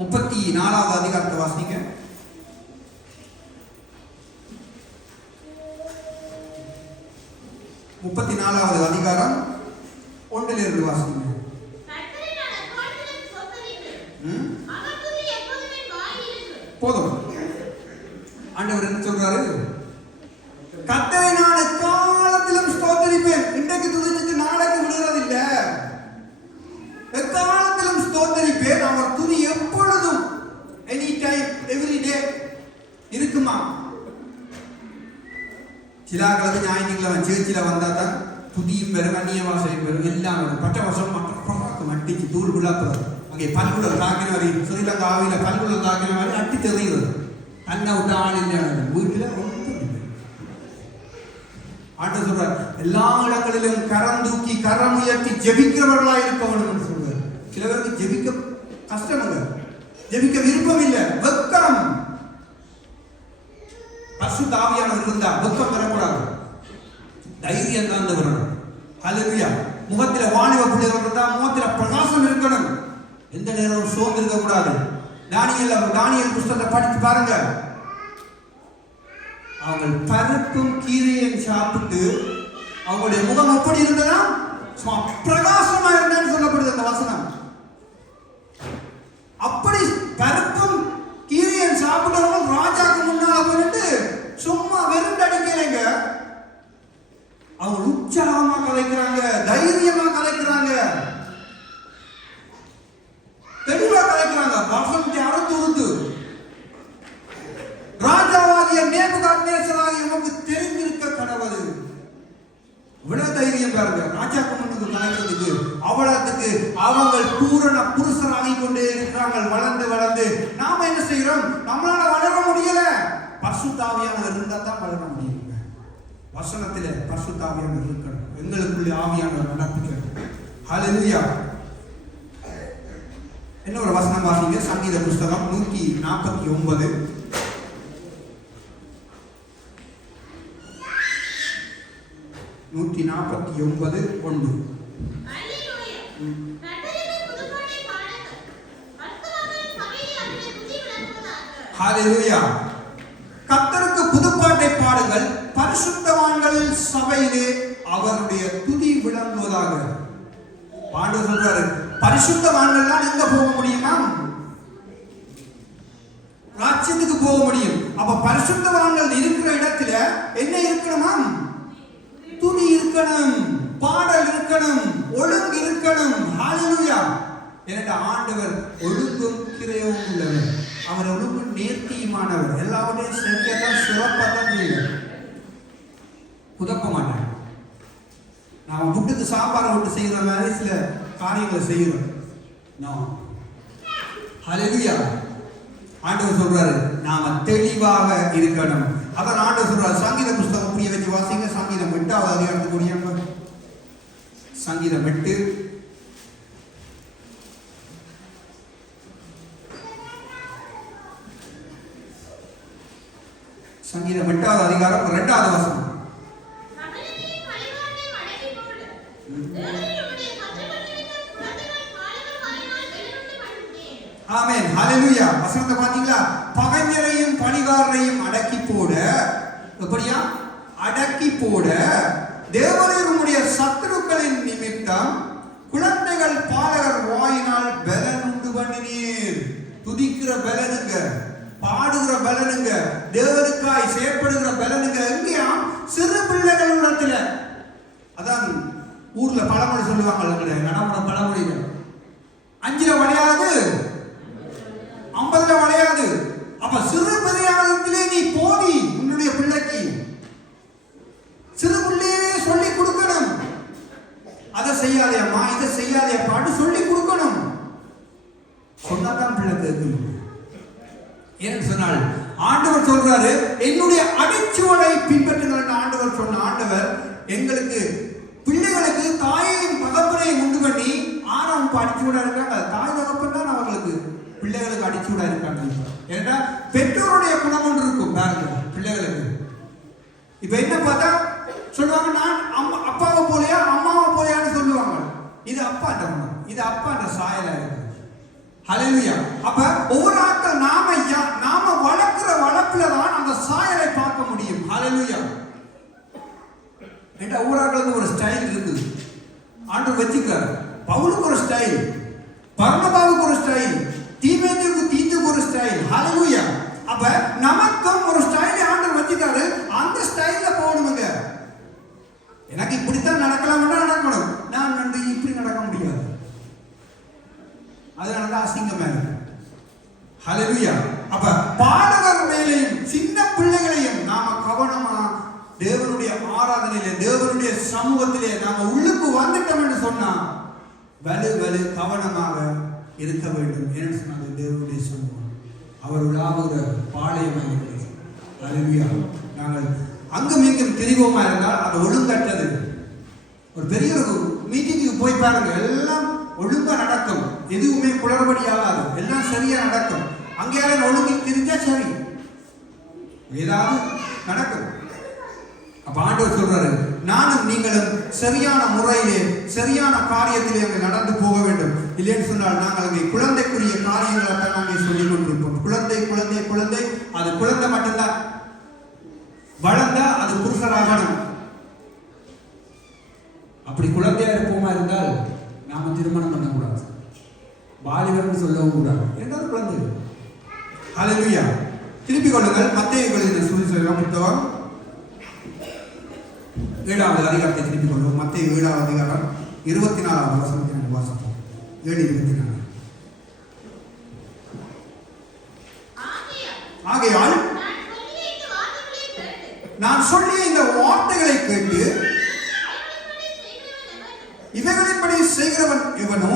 34வது அதிகாரத்தை வாசிங்க. 34வது அதிகாரம் 1 வாசிங்க. போதும். ஆண்டவர் என்ன சொல்றாரு? கர்த்தரை நான் எக்காலத்திலும் ஸ்தோத்தரிப்பேன். இன்றைக்கு துதிச்சுட்டு நாளைக்கு விடுறது இல்ல, எக்காலத்திலும் ஸ்தோத்தரிப்பேன். அவர் துதி எப்பொழுதும், எனி டைம், எவ்ரி டே இருக்குமா? சிலாக்களுக்கு ஞாயிற்றுக்கிழமை சேர்ச்சில வந்தா தான் துதியும் பெறும், அந்நிய வாசையும் பெறும், எல்லாம் வரும். பட்ட வருஷம் மட்டிச்சு தூள் விழாப்புறது. அங்கே பல்குழல் தாக்கின வரை, ஸ்ரீலங்கா ஆவியில பல்குழல் தாக்கின வரை அட்டி தெரியுது. தன்னை விட்ட ஆள் இல்லையா வீட்டுல ஆட்ட சொல்றார், எல்லா இடங்களிலும் கரம் தூக்கி கரம் உயர்த்தி ஜெபிக்கிறவர்களா இருப்பவர்கள் சொல்றார். சில பேருக்கு ஜெபிக்க கஷ்டம் இல்லை, ஜெபிக்க விருப்பம் இல்லை, வெக்கம். பரிசுத்த ஆவியானவர் இருந்தா வெக்கம் வரக்கூடாது, தைரியம் தான் வரணும். ஹல்லேலூயா. முகத்தில வாணிப பிள்ளைகள் இருந்தா முகத்தில பிரகாசம் இருக்கணும், எந்த நேரம் சோர்ந்து இருக்க கூடாது. தானியேல் புஸ்தகத்தை படித்து பாருங்க. அவங்க பருப்பும் கீரையும் சாப்பிட்டு அவங்களுடைய முகம் எப்படி இருந்ததா? பிரகாசமா இருந்தான்னு சொல்லப்படுது அந்த வசனம். அப்படி பருப்பும் கீரையும் சாப்பிட்டவங்க ராஜாக்கு முன்னால போயிட்டு சும்மா வெறும் அடிக்கலைங்க, அவங்க உற்சாகமா கலைக்கிறாங்க, தைரியமா கலைக்கிறாங்க, தெளிவா கலைக்கிறாங்க. வசனத்தை அறுத்து ராஜாவாகிய நேபுகாத்நேசராகிய உமக்கு தெரிந்திருக்க கடவுள். இவ்வளவு தைரியம் பாருங்க, ராஜாக்கு முன்னுக்கு கலைக்கிறதுக்கு. அவ்வளவுக்கு அவங்க பூரண புருஷராகி கொண்டே இருக்கிறாங்க, வளர்ந்து வளர்ந்து. நாம என்ன செய்யறோம்? நம்மளால வளர முடியல. பரிசுத்த ஆவியானவர் இருந்தா தான் வளர முடியும். வசனத்திலே பரிசுத்த ஆவியானவர் இருக்கணும், எங்களுக்குள்ளே ஆவியானவர் நடப்பிக்கணும். ஹல்லேலூயா. இன்னொரு வசனம் வாசிங்க. சங்கீத புஸ்தகம் 149 149:1. ஹல்லேலூயா. கர்த்தருக்கு புதுப்பாட்டை பாடுங்கள், பரிசுத்தவான்கள் சபையிலே அவருடைய துதி விளங்குவதாக. ஆண்டவர் சொல்றாரு, பரிசுத்தவான்கள் தான் எங்க போக முடியுமா? ராஜ்யத்துக்கு போக முடியும். அப்ப பரிசுத்தவான்கள் இருக்கிற இடத்துல என்ன இருக்கணுமா? துதி இருக்கணும், பாடல் இருக்கணும், ஒழுங்கு இருக்கணும். ஹல்லேலூயா. என்னடா ஆண்டவர் ஒழுங்கும் கிரியையும் உள்ளவர். அவர் ஒழுங்கு நேர்த்தியுமானவர். எல்லாவற்றையும் செஞ்சதான் சிறப்பாக தான் செய்வார். குதப்ப மாட்டார். நாம் புட்டுக்கு சாம்பாரை விட்டு செய்கிற மாதிரி சில காரியங்களை செய்கிறோம். ஹல்லேலூயா. ஆண்டவர் சொல்றாரு நாம தெளிவாக இருக்கணும். அதான் ஆண்டவர் சொல்றாரு, சங்கீத புஸ்தகம் புரிய வச்சு வாசிங்க. சங்கீதம் 8வது அதிகாரத்துக்கு முடியாம சங்கீதம் 8 சங்கீதம் 8வது அதிகாரம் 2வது வசனம். ஆமென். ஹல்லேலூயா. வசனத்தை பாத்தீங்களா? பகைஞரையும் பணிகாரரையும் அடக்கி போட, எப்படியா அடக்கி போட, தேவரீர் உம்முடைய சத்துருக்களின் நிமித்தம் குழந்தைகள் பாலகர் வாயினால் பலன் உண்டு பண்ணினீர். துதிக்கிற பலனுங்க, பாடுகிற பலனுங்க, தேவனுக்காய் செயற்படுகிற பலனுங்க எங்கேயா? சிறு பிள்ளைகள் உள்ளத்துல. அதான் ஊர்ல பழமொழி சொல்லுவாங்க, நடமுறை பழமொழியில 5ல வளையாது 50ல வளையாது. அப்ப சிறு பிள்ளையாளத்திலே நீ போதி உன்னுடைய பிள்ளைக்கு சிறு பிள்ளையே சொல்லி கொடுக்கணும். அதை செய்யாதே அம்மா, இதை செய்யாதே அப்பான்னு சொல்லி கொடுக்கணும். சொன்னாதான் பிள்ளை கேட்கணும். ஏன்னு சொன்னால் ஆண்டவர் சொல்றாரு என்னுடைய அடிச்சுவடை பின்பற்றுங்கள். ஆண்டவர் சொன்ன ஆண்டவர் எங்களுக்கு பிள்ளைகளுக்கு தாயையும் தகப்பனையும் உண்டு பண்ணி ஆறாம் அடிச்சுவடா இருக்காங்க. தாய் தகப்பன் தான் அவர்களுக்கு பிள்ளைகளுக்கு அடிச்சுவடா இருக்காங்க. ஏன்னா பெற்றோருடைய குணம் ஒன்று இருக்கும் பாருங்க பிள்ளைகளுக்கு. இப்ப என்ன பார்த்தா சொல்லுவாங்க, நான் அப்பாவை போலையா அம்மாவை போலையான்னு சொல்லுவாங்க. இது அப்பாட்ட குணம், இது அப்பாட்ட சாயலா இருக்கு. ஹல்லேலூயா. அப்ப ஒவ்வொரு ஆட்கள் நாம வளர்க்கிற வளர்ப்புல தான் அந்த சாயலை பார்க்க முடியும். ஹல்லேலூயா. என்ற ஒவ்வொரு ஆட்களுக்கு ஒரு ஸ்டைல் இருக்குது. ஆண்டவர் வச்சுக்காரு. பவுலுக்கு ஒரு ஸ்டைல், பர்னபாவுக்கு ஒரு ஸ்டைல், தீத்துக்கு ஒரு ஸ்டைல். ஹல்லேலூயா. அப்ப நமக்கும் ஒரு ஸ்டைல் ஆண்டவர் வச்சுக்காரு. அந்த ஸ்டைல்ல போகணுங்க. எனக்கு இப்படித்தான் நடக்கலாம்னா நடக்கணும். நான் இப்படி நடக்க முடியாது. அதனாலதான் அசிங்கமா இருக்கு. ஹல்லேலூயா. அப்ப பாலகர் மேலையும் சின்ன பிள்ளைகளையும் நாம கவனமா தேவனுடைய ஆராதனையிலே தேவனுடைய சமூகத்திலே நாம உள்ளுக்கு வந்துட்டோம் என்று சொன்னா வலு கவனமாக இருக்க வேண்டும். என்று சொன்னாங்க தேவனுடைய சமூகம் அவர் உலாவுகிற பாளையமாக இருக்கிறது. ஹல்லேலூயா. நாங்கள் அங்கும் இங்கும் திரிவோமா இருந்தால் அது ஒழுங்கற்றது. ஒரு பெரிய ஒரு மீட்டிங்கு போய் பாருங்க, எல்லாம் ஒழுங்கா நடக்கும், எதுவுமே குளறுபடி ஆகாது, எல்லாம் சரியா நடக்கும். அங்கேயாவது ஒழுங்கி திரிஞ்சா சரி, ஏதாவது நடக்கும். அப்ப ஆண்டவர் சொல்றாரு நானும் நீங்களும் சரியான முறையிலே சரியான காரியத்திலே அங்கே நடந்து போக வேண்டும். இல்லைன்னு சொன்னால் நாங்கள் அங்கே குழந்தைக்குரிய காரியங்களை தான் நாங்கள் சொல்லிக் கொண்டிருப்போம். குழந்தை குழந்தை குழந்தை, அது குழந்தை மட்டும்தான். வளர்ந்தா அது புருஷராகணும். அப்படி குழந்தையா இருப்போமா இருந்தால் நாம திருமணம் பண்ணக்கூடாது, வாலிபர்னு சொல்லவும் கூடாது. இரண்டாவது குழந்தை. ஹல்லேலூயா. திருப்பிக் கொள்ளுங்கள் மத்தேயு எழுதின சுவிசேஷம் புத்தகம் 7வது அதிகாரத்தை திருப்பிக் கொள்வோம். மத்தேயு 7வது அதிகாரம் 24வது வசனத்தை நாங்கள் வாசிப்போம். 7:24. ஆகையால் நான் சொல்லிய இந்த வார்த்தைகளை கேட்டு இவைகளின்படி செய்கிறவன் எவனோ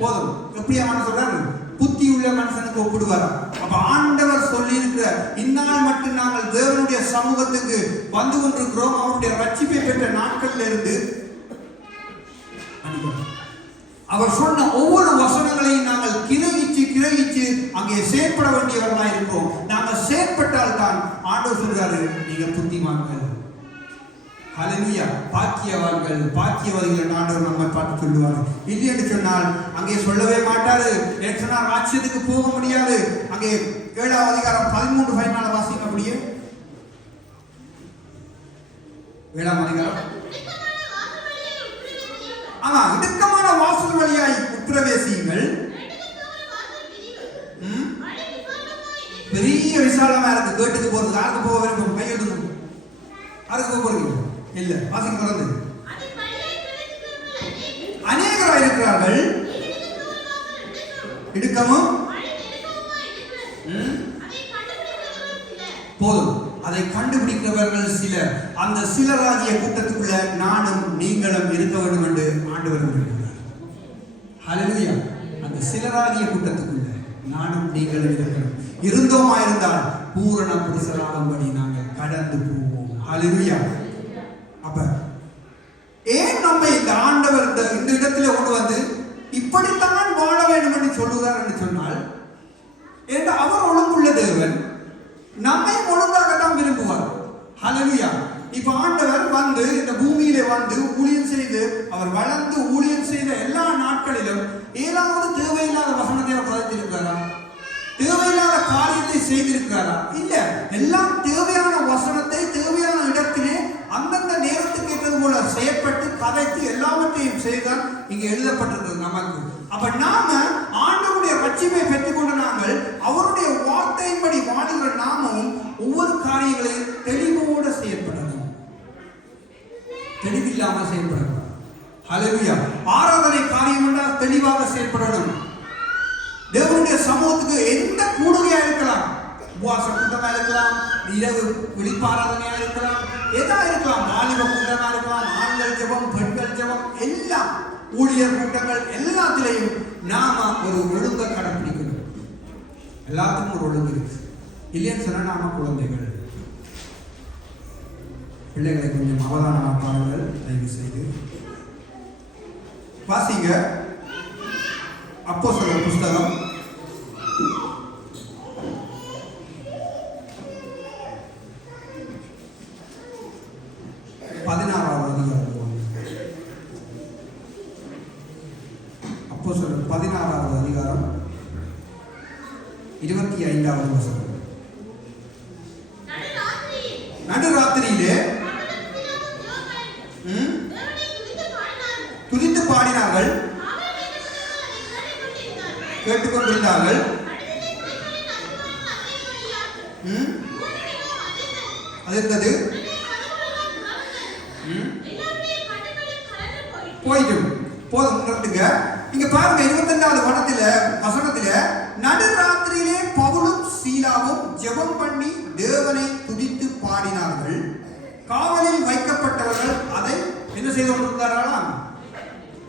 போதும். எப்படி அவன் சொல்றாரு? புத்தி உள்ள மனுஷனுக்கு ஒப்பிடுவார். அப்ப ஆண்டவர் சொல்லி இருக்கிற இந்நாள் மட்டும் நாங்கள் தேவனுடைய சமூகத்துக்கு வந்து கொண்டிருக்கிறோம். அவருடைய ரட்சிப்பை பெற்ற நாட்கள்ல இருந்து அவர் சொன்ன ஒவ்வொரு வசனங்களையும் நாங்கள் கிரகிச்சு அங்கே செயற்பட வேண்டியவர்களாக இருக்கிறோம். நாங்கள் செயற்பட்டால் தான் ஆண்டவர் சொல்றாரு நீங்க புத்திமான்கள். ஹல்லேலூயா. பாக்கியவான்கள் பாக்கியவாதிகள் ஆண்டவர் நம்மை பார்த்து சொல்லுவார். இல்லை என்று சொன்னால் அங்கே சொல்லவே மாட்டாரு. என்று சொன்னால் ராஜ்யத்துக்கு போக முடியாது. அங்கே 7வது அதிகாரம் 13-14 வாசிங்க. அப்படியே 7ஆம் அதிகாரம். ஆமா, இடுக்கமான வாசல் வழியாய் உட்பிரவேசியுங்கள். பெரிய விசாலமா இருக்கு. கேட்டுக்கு போறது யாருக்கு போக விரும்பும்? கையெழுத்து யாருக்கு போக போறீங்க? இல்ல, வாசிக்க தொடர்ந்து. அநேகராய் இருக்கிறார்கள், இடுக்கமும் போதும். அதை கண்டுபிடிக்கிறவர்கள் சிலர். அந்த சிலராகிய கூட்டத்துக்குள்ள நானும் நீங்களும் இருக்க வேண்டும் என்று ஆண்டவர் விரும்புகிறார். ஹல்லேலூயா. அந்த சிலராகிய கூட்டத்துக்குள்ள நானும் நீங்களும் இருக்கிறோம். இருந்தோமாயிருந்தால் பூரண புருஷராகும்படி நாங்கள் கடந்து போவோம். ஹல்லேலூயா. அப்ப ஏன் நம்ம இந்த ஆண்டவர் இந்த இடத்துல கொண்டு வந்து இப்படித்தான் வாழ வேண்டும் என்று சொல்லுகிறார் என்று சொன்னால், என்று அவர் ஒழுங்குள்ள தேவன் நம்மை ஒழுங்காகத்தான் விரும்புவார். ஹல்லேலூயா. இப்ப ஆண்டவர் வந்து இந்த பூமியிலே வந்து ஊழியம் செய்து அவர் வளர்ந்து ஊழியம் செய்த எல்லா நாட்களிலும் ஏதாவது தேவையில்லாத வசனத்தை அவர் கதைத்திருக்கிறாரா? தேவையில்லாத காரியத்தை செய்திருக்கிறாரா? இல்ல. எல்லாம் தேவையான வசனத்தை தேவையான இடத்திலே அந்தந்த நேரத்துக்கு ஏற்றது போல செயற்பட்டு கதைத்து எல்லாவற்றையும் செய்தால் இங்க எழுதப்பட்டிருக்கிறது நமக்கு. அப்ப நாம ஆண்டவருடைய ரட்சிப்பை பெற்றுக்கொண்ட நாங்கள் அவருடைய வார்த்தையின்படி வாழுகிற நாமும் ஒவ்வொரு காரியங்களையும் தெளிவோடு செயற்படணும். தெளிவில்லாமல் செயல்படணும். ஹல்லேலூயா. ஆராதனை காரியம் என்றால் தெளிவாக செயல்படணும். தேவனுடைய சமூகத்துக்கு எந்த கூடுகையா இருக்கலாம், உபவாச கூட்டமா இருக்கலாம், இரவு விழிப்பாராதனையா இருக்கலாம், எதா இருக்கலாம், வாலிப கூட்டமா இருக்கலாம், ஆண்கள் ஜெபம், பெண்கள் ஜெபம், எல்லாம் ஊழியர் கூட்டங்கள் எல்லாத்திலையும் நாம ஒரு ஒழுங்கை கடைபிடிக்கணும். எல்லாத்துக்கும் ஒரு ஒழுங்கு இருக்கு. இல்லைன்னு சொன்னா நாம குழந்தைகள். பிள்ளைகளை கொஞ்சம் அவதானமா பாருங்கள் தயவு செய்து. வாசிங்க அப்போஸ்தலர் புஸ்தகம் 16வது அதிகாரம். அப்போஸ்தலர் 16வது அதிகாரம் 25வது வசனம். நடுராத்திரியிலே துதித்து பாடினார்கள், கேட்டுக்கொண்டிருந்தார்கள். அது இருந்தது போயிட்டு போதும். இங்க பாருங்க 25வது வசனத்துல நடுராத்திரியிலே பவுலும் சீலாவும் ஜெபம் பண்ணி தேவனை துதித்து பாடினார்கள். காவலில் வைக்கப்பட்டவர்கள் அதை என்ன செய்து கொண்டிருந்தார்களா?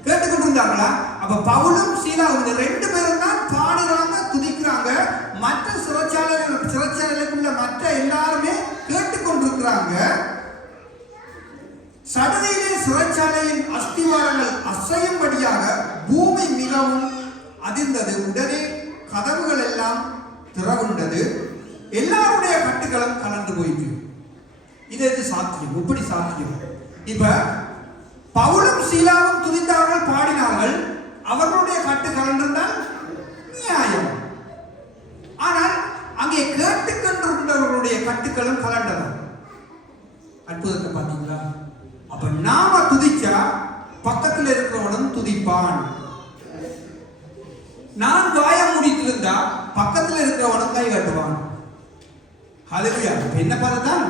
கேட்டுக்கொண்டிருந்தார்களா? அப்ப பவுலும் சீலாவும் ரெண்டு பேரும் தான் பாடுறாங்க, துதிக்கிறாங்க. மற்ற சிறைச்சாலைக்குள்ள மற்ற எல்லாருமே கேட்டுக்கொண்டிருக்கிறாங்க. சடுதியிலே சிறைச்சாலையின் அஸ்திவாரங்கள் அசையும்படியாக பூமி மிகவும் அதிர்ந்தது. உடனே கதவுகள் எல்லாம் திறவுண்டது, எல்லாருடைய கட்டுகளும் கலந்து போயிற்று. இது சாத்தியம். எப்படி சாத்தியம்? இப்ப பவுலும் சீலாவும் துதித்தார்கள், பாடினார்கள், அவர்களுடைய கட்டு கலந்திருந்தால் நியாயம். ஆனால் அங்கே கேட்டுக்கொண்டிருந்தவர்களுடைய கட்டுகளும் கலண்டது. அற்புதத்தை பார்த்தீங்களா? அப்ப நாம துதிச்சா பக்கத்தில் இருக்கிறவனும் துதிப்பான். நான் வாய முடித்திருந்தா பக்கத்தில் இருக்கிறவனும் கை கட்டுவான். ஹல்லேலூயா. என்ன பார்த்துதான்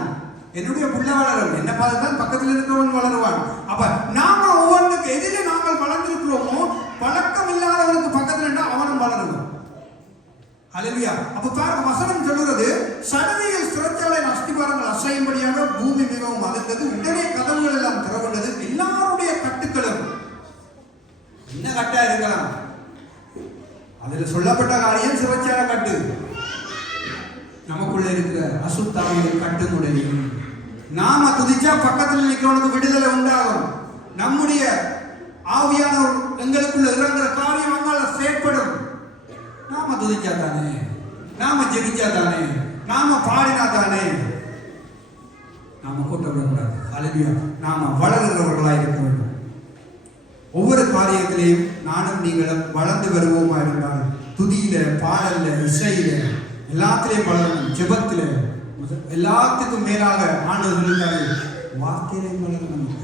என்னுடைய புள்ள வளரும், என்ன பார்த்துதான் பக்கத்தில் இருக்கிறவன் வளருவான். அப்ப நாம ஒவ்வொன்றுக்கு எதிரே நாங்கள் வளர்ந்திருக்கிறோமோ பழக்கம் இல்லாதவனுக்கு பக்கத்தில் இருந்தா அவனும் வளருவான். ஹல்லேலூயா. அப்ப பாருங்க, வசனம் சொல்லுகிறது, சடுதியில் சிறைச்சாலை அஸ்திவாரங்கள் அசையும்படியாக பூமி மிகவும் அதிர்ந்தது, உடனே கதவுகள் எல்லாம் திறவுண்டது, எல்லாருடைய கட்டுகளும். என்ன கட்டா இருக்கலாம்? அதில் சொல்லப்பட்ட காரியம் சிறைச்சாலை கட்டு. நமக்குள்ள இருக்கிற அசுத்தாவின் கட்டு முடியும். நாம துதிச்சா பக்கத்தில் நிற்கிறவனுக்கு விடுதலை உண்டாகும். நம்முடைய ஆவியானவர் எங்களுக்குள்ள இறங்குற காரியம் அங்கால செயற்படும். நாம துதிச்சா தானே, நாம ஜெபிச்சா தானே, நாம பாடினா தானே. நாம கூட்டப்படக்கூடாது. ஹல்லேலூயா. நாம வளர்கிறவர்களாக இருக்க வேண்டும். ஒவ்வொரு காரியத்திலையும் நானும் நீங்களும் வளர்ந்து வருவோமா இருந்தால் துதியில, பாடல்ல, இசையில எல்லாத்திலையும் வளரணும். ஜெபத்தில எல்லாத்துக்கும் மேலாக ஆண்டவர் சொல்லிட்டாரு, வார்த்தையிலையும் வளரணும்.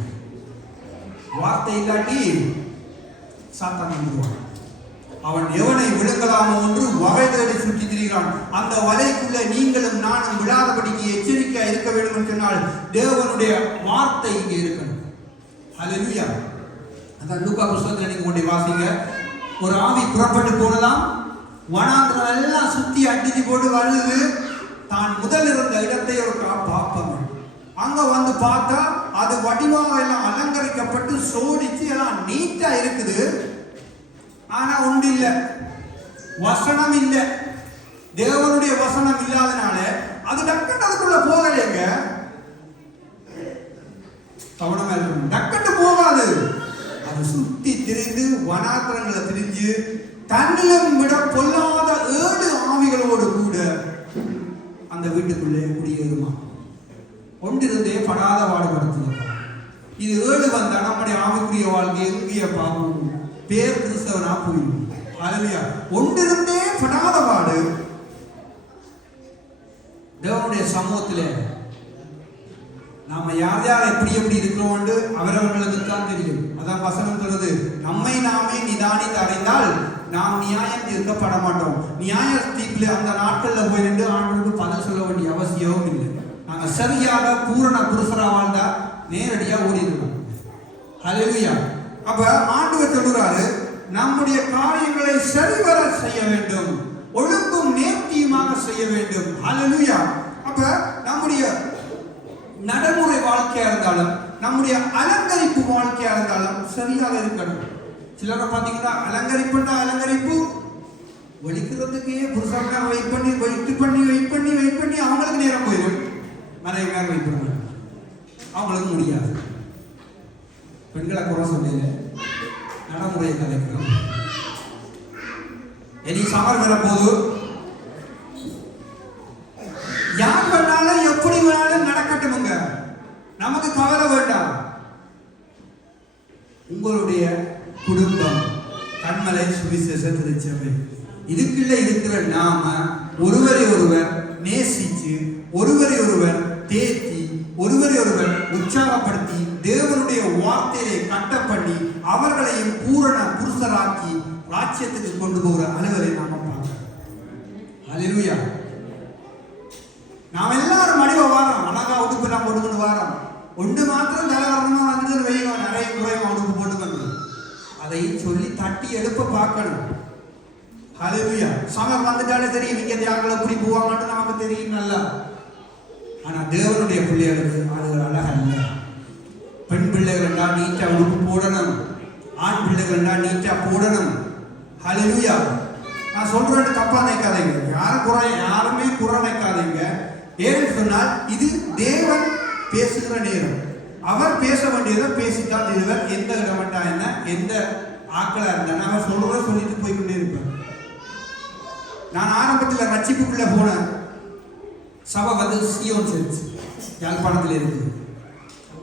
வார்த்தை இல்லாட்டி சாத்தான் வந்துடுவான். அவன் எவனை விழுங்கலாமோ என்று வகை தேடி சுற்றி திரிகிறான். அந்த வலைக்குள்ள நீங்களும் நானும் விழாதபடிக்கு எச்சரிக்கையா இருக்க வேண்டும் என்று சொன்னால் தேவனுடைய வார்த்தை இங்கே இருக்கணும். ஹல்லேலூயா. அதான் லூக்கா புத்தகத்தில் நீங்க கொண்டு வாசிங்க. ஒரு ஆவி புறப்பட்டு போனதாம், வனாந்திரம் எல்லாம் சுத்தி அடிச்சு போட்டு வருது. தான் முதல் இருந்த இடத்தை ஒரு பார்ப்போம். அங்க வந்து பார்த்தா அது வடிவாக எல்லாம் அலங்கரிக்கப்பட்டு சோடிச்சு எல்லாம் நீட்டா இருக்குது. ஆனா ஒன்று இல்லை, வசனம் இல்லை. தேவனுடைய வசனம் இல்லாதனால அது டக்குன்னு அதுக்குள்ள போகலைங்க. கவனமா இருக்கணும், டக்குன்னு போகாது. அது சுத்தி திரிந்து வனாந்திரங்களை திரிஞ்சு தன்னிலும் விட பொல்லாத 7 ஆவிகளோடு கூட அந்த வீட்டுக்குள்ளே குடியேறுமா. ஒன்றிருந்தே படாத பாடுபடுத்துது. இது 7 வந்தா நம்முடைய ஆவிக்குரிய வாழ்க்கை எங்கிய பாவம் பேர் கிறிஸ்தவனா போயிடும். அல்லையா, ஒன்றிருந்தே படாத பாடு. தேவனுடைய சமூகத்திலே நாம யார் யார் எப்படி இருக்கிறோம் அவரவர்களுக்கு தான் தெரியும். அதான் வசனம் சொல்றது, நம்மை நாமே நிதானித்து அறிந்தால் நாம் நியாயம் தீர்க்கப்பட மாட்டோம். நியாய தீர்ப்பில் அந்த நாட்கள்ல போய் நின்று ஆண்டவருக்கு பதில் சொல்ல வேண்டிய அவசியமும் இல்லை. நாங்க சரியாக பூரண புருஷரா வாழ்ந்தா நேரடியா ஓடிடுவோம். ஹல்லேலூயா. அப்ப ஆண்டவர் சொல்றாரு, நம்முடைய காரியங்களை சரிவர செய்ய வேண்டும், ஒழுங்கும் நேர்த்தியுமாக செய்ய வேண்டும். ஹல்லேலூயா. அப்ப நம்முடைய நடைமுறை வாழ்க்கையா இருந்தாலும் நம்முடைய அலங்கரிப்பு வாழ்க்கையா இருந்தாலும் சரியாக இருக்கணும். சிலரை பார்த்தீங்கன்னா அலங்கரிப்பு ஒழிக்கிறதுக்கே புருஷாக்கா வெயிட் பண்ணி அவங்களுக்கு நேரம் போயிடும். நிறைய பேர் வெயிட் பண்ணுவாங்க, அவங்களுக்கு முடியாது. பெண்களை குறை சொல்லல, நடைமுறையை கதைக்கிறோம். இனி சமர் வரப்போது யார் வேணாலும் எப்படி வேணாலும் நடக்கட்டுமுங்க, நமக்கு கவலை வேண்டாம். உங்களுடைய குடும்பம் கண்மலை சுவிசேஷ திருச்சபை இதுக்குள்ள இருக்கிற நாம ஒருவரை ஒருவர் நேசிச்சு, ஒருவரை ஒருவர் தேத்தி, ஒருவரை ஒருவர் உற்சாகப்படுத்தி, தேவனுடைய வார்த்தையை கட்ட பண்ணி அவர்களையும் பூரண புருஷராக்கி ராஜ்யத்துக்கு கொண்டு போகிற அலுவலை நாம பார்க்கிறோம். ஹல்லேலூயா. நாம் எல்லாரும் மடிவ வாரம் அழகா உடுப்பு எல்லாம் போட்டுக்கொண்டு வாரம். ஒன்று மாத்திரம் தலைவரமா வந்து வெயிலும் நிறைய குறைவா உடுப்பு போட்டுக்கணும். அதை சொல்லி தட்டி எடுப்ப பார்க்கணும். ஹல்லேலூயா. சமர் வந்துட்டாலே தெரியும், இங்க தியாகங்களை எப்படி போவாங்கன்னு நமக்கு தெரியும் நல்லா. ஆனா தேவனுடைய பிள்ளைகளுக்கு அது அழகா இல்லை. பெண் பிள்ளைகள் என்றால் நீட்டா உடுப்பு போடணும், ஆண் பிள்ளைகள் என்றால் நீட்டா போடணும். ஹல்லேலூயா. நான் சொல்றேன், தப்பா நினைக்காதீங்க, யாருமே குறை நினைக்காதீங்க. ஏன்னு சொன்னால் இது தேவன் பேசுகிற நேரம். அவர் பேச வேண்டியதை பேசித்தான் தருவர். எந்த இடமட்டா என்ன, எந்த ஆக்களா இருந்தா அவர் சொல்றத சொல்லிட்டு போய்கொண்டே இருப்பார். நான் ஆரம்பத்தில் ரட்சிப்புக்குள்ள போன சபை வந்து சியோன் சர்ச் யாழ்ப்பாணத்தில் இருக்கு.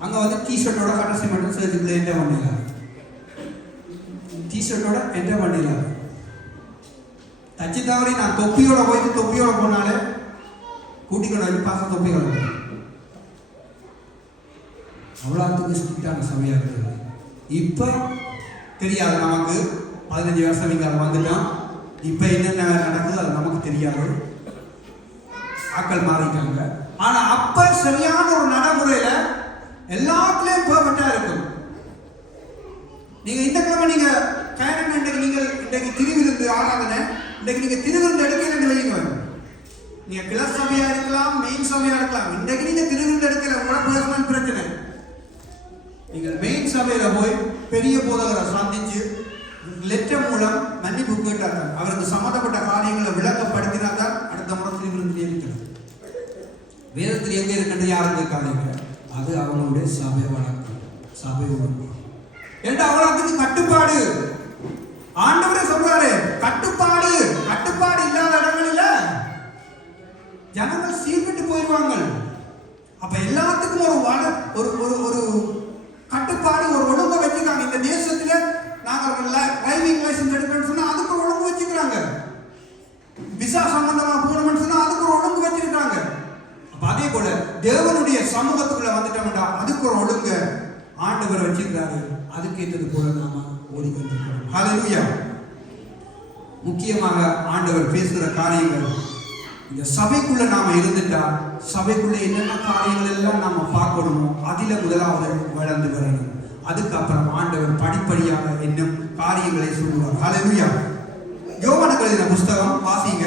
அங்க வந்து டிஷர்ட்டோட கடைசி மட்டும் சேர்த்துக்குள்ள என்டர் பண்ணிடலாம். டிஷர்ட்டோட என்டர் பண்ணிடலாம். தச்சு தவறி நான் தொப்பியோட போயிட்டு தொப்பியோட போனாலே கூட்டிக்கொண்டு பாச தொப்பிகள் அவ்வளோத்துக்கு ஸ்ட்ரிக்டான சமயம் இருக்குது. இப்போ தெரியாது நமக்கு, 15 வருஷம் இங்கே வந்துட்டோம். இப்போ என்னென்ன நடக்குது அது நமக்கு தெரியாது, ஆக்கள் மாறிட்டாங்க. ஆனா அப்ப சரியான ஒரு நடைமுறையில எல்லாத்துலயும் பெர்ஃபெக்ட்டா இருக்கும். நீங்க இந்த கிழமை நீங்க கயனம் இன்றைக்கு திருவிருந்து ஆராதனை, இன்றைக்கு நீங்க திருவிருந்து எடுக்க வைங்க. நீங்க கிளஸ் சபையா இருக்கலாம், மெயின் சபையா இருக்கலாம். இன்றைக்கு நீங்க திருவிருந்து எடுக்கல, உங்களோட பர்சனல் பிரச்சனை. நீங்கள் மெயின் சபையில போய் பெரிய போதகரை சந்திச்சு லெட்டர் மூலம் மன்னிப்பு கேட்டாங்க. அவருக்கு சம்பந்தப்பட்ட காரியங்களை விளக்கப்படுத்தினாதான் அடுத்த முறை திருவிருந்து இருக்கிறது. வேதத்தில் எங்க இருக்கின்ற யாரும் கேட்காதீங்க, அது அவங்களுடைய சபை வழக்கம், சபை ஒழுங்கு என்று அவங்களுக்கு கட்டுப்பாடு. ஆண்டவரே சொல்றாரு, கட்டுப்பாடு இல்லாத இடங்களில் ஜனங்கள் சீர்கிட்டு போயிடுவாங்க. அப்ப எல்லாத்துக்கும் ஒரு கட்டுப்பாடு, ஒரு ஒழுங்கு வச்சுக்காங்க. இந்த தேசத்துல நாங்கள் டிரைவிங் லைசன்ஸ் எடுக்கணும்னு சொன்னா அதுக்கு ஒரு ஒழுங்கு வச்சுக்கிறாங்க. விசா சம்பந்தமா போகணும்னு சொன்னா அதுக்கு ஒரு ஒழுங்கு வச்சிருக்காங்க. அதே போல தேவனுடைய சமூகத்துக்குள்ள வந்துட்டோம்டா அதுக்கு ஒரு ஒழுங்கு ஆண்டவர் வச்சிருக்காரு. அதுக்கு ஏற்றது போல நாம ஓடிக்கொண்டிருக்கிறோம். ஹல்லேலூயா. முக்கியமாக ஆண்டவர் பேசுகிற காரியங்கள் இந்த சபைக்குள்ள நாம இருந்துட்டா சபைக்குள்ள என்னென்ன காரியங்கள் எல்லாம் நாம பார்க்கணுமோ அதில முதலாவது வளர்ந்து வரணும். அதுக்கப்புறம் ஆண்டவர் படிப்படியாக இன்னும் காரியங்களை சொல்லுவார். ஹல்லேலூயா. யோவானுக்கு எழுதின புஸ்தகம் வாசிங்க,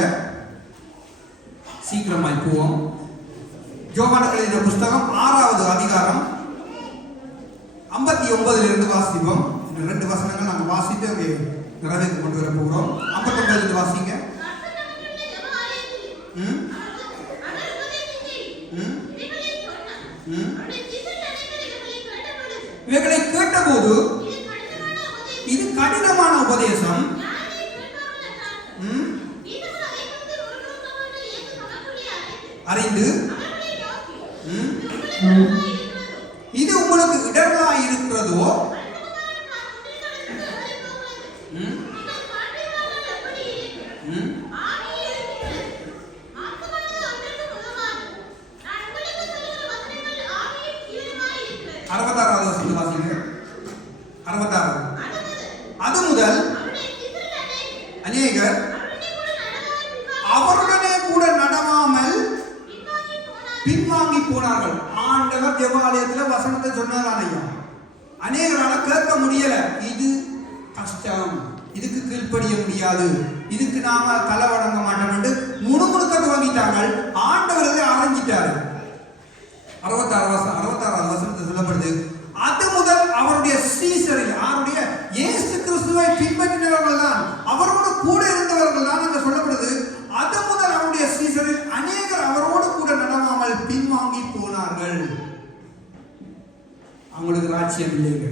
சீக்கிரமாய் போவோம். யோவானுக்கு எழுதின புஸ்தகம் 6வது அதிகாரம் 59 வாசிப்போம். இந்த 2 வசனங்கள் நாங்கள் வாசித்து அங்கே நிறைவேற்றி கொண்டு வர போகிறோம். 59 வாசிங்க. இவைகளை கேட்டபோது இது கடினமான உபதேசம், அறிந்து இது உங்களுக்கு இடர்களாய் இருக்கிறதோ, அது முதல் அநேகர் அவருடனே கூட நடவாமல் பின்வாங்கி போனார்கள். ஆண்டவர் தேவாலயத்தில் வசனத்தை சொன்னதானையா, அநேகரால கேட்க முடியல. இது கஷ்டம், இதுக்கு கீழ்ப்படிய முடியாது, இதுக்கு நாம தலை வணங்க மாட்டோம் என்று முணுமுணுக்க துவங்கிட்டாங்க. ஆண்டவர் இதை அரைஞ்சிட்டாரு. 66வது வசனத்தை சொல்லப்படுது, அது முதல் அவருடைய சீசரில் அவருடைய இயேசு கிறிஸ்துவை பின்பற்றினவர்கள் தான், அவரோடு கூட இருந்தவர்கள் தான் அங்க சொல்லப்படுது. அது முதல் அவருடைய சீசரில் அநேகர் அவரோடு கூட நடவாமல் பின்வாங்கி போனார்கள். அவங்களுக்கு ராஜ்யம் இல்லைங்க,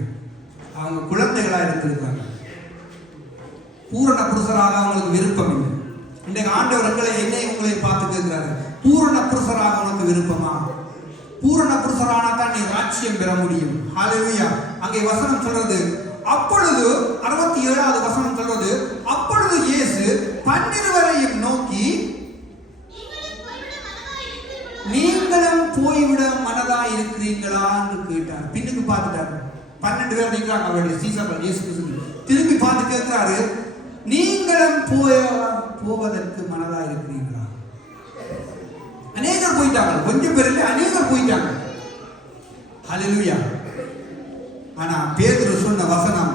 அவங்க குழந்தைகளா இருந்திருக்காங்க. பூரண புருஷராக அவங்களுக்கு விருப்பம் இல்லை. இன்றைக்கு ஆண்டவர்களை என்னை உங்களை பார்த்து கேட்கிறாரு, பூரண புருஷராக உனக்கு விருப்பமா? பூரண புருஷரானா தான் நீ ராஜ்யம் பெற முடியும். ஹல்லேலூயா. அங்கே வசனம் சொல்றது, அப்பொழுது 67வது வசனம் சொல்றது, அப்பொழுது இயேசு 12 நோக்கி, நீங்களும் போய்விட மனதா இருக்கிறீங்களா என்று கேட்டார். பின்னுக்கு பார்த்துட்டாரு. 12 பேர் நிற்கிறாங்க அவருடைய சீசர்கள். இயேசு கிறிஸ்து திரும்பி பார்த்து கேட்கிறாரு, நீங்களும் போவதற்கு மனதா இருக்கிறீங்களா? அநேகர் போயிட்டாங்க, கொஞ்சம் பேர் இல்லை, அநேகர் போயிட்டாங்க. ஹல்லேலூயா. ஆனா பேதுரு சொன்ன வசனம்,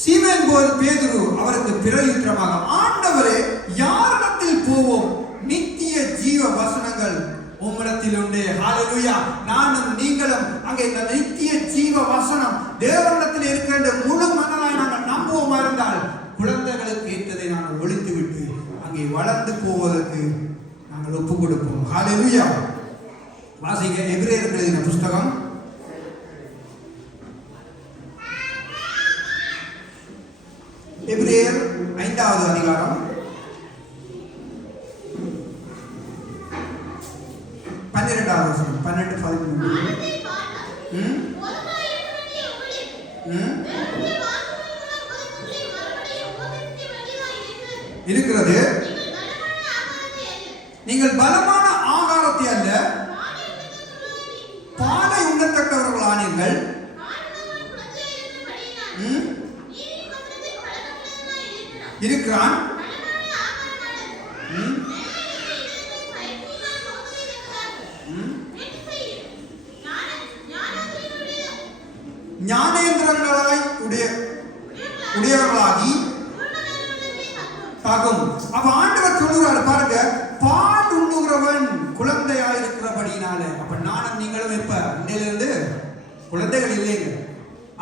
சீமோன் போல் பேதுரு அவருக்கு பிரயுத்தரமாக, ஆண்டவரே யாரிடத்தில் போவோம்? நித்திய ஜீவ வசனங்கள் உம்மிடத்தில் உண்டு. ஹல்லேலூயா. நானும் நீங்களும் அங்கே இந்த நித்திய ஜீவ வசனம் தேவனிடத்தில் இருக்கின்ற முழு மனதாய் நாங்கள் நம்புவோமா இருந்தால், குழந்தைகளுக்கு ஏற்றதை நாங்கள் ஒழித்து விட்டு அங்கே வளர்ந்து போவதற்கு நாங்கள் ஒப்பு கொடுப்போம். ஹல்லேலூயா. வாசிங்க, எபிரேயருக்கு எழுதின புஸ்தகம் எபிரேயர் 5வது அதிகாரம் 12வது வசனம், 12-13 இருக்கிறது. நீங்கள் பலமான ஆகாரத்தை அல்ல பாலை உண்ணத்தக்கவர்கள் ஆனீர்கள். இருக்கிறான். ஞானேந்திரங்களாய் உடையவர்களாகி தாகும். அப்ப ஆண்டவர் சொல்லுறாரு பாருங்க, பால் உண்ணுகிறவன் குழந்தையாய் இருக்கிறபடினால. அப்ப நானும் நீங்களும் இப்ப இன்னையிலிருந்து குழந்தைகள் இல்லைங்க.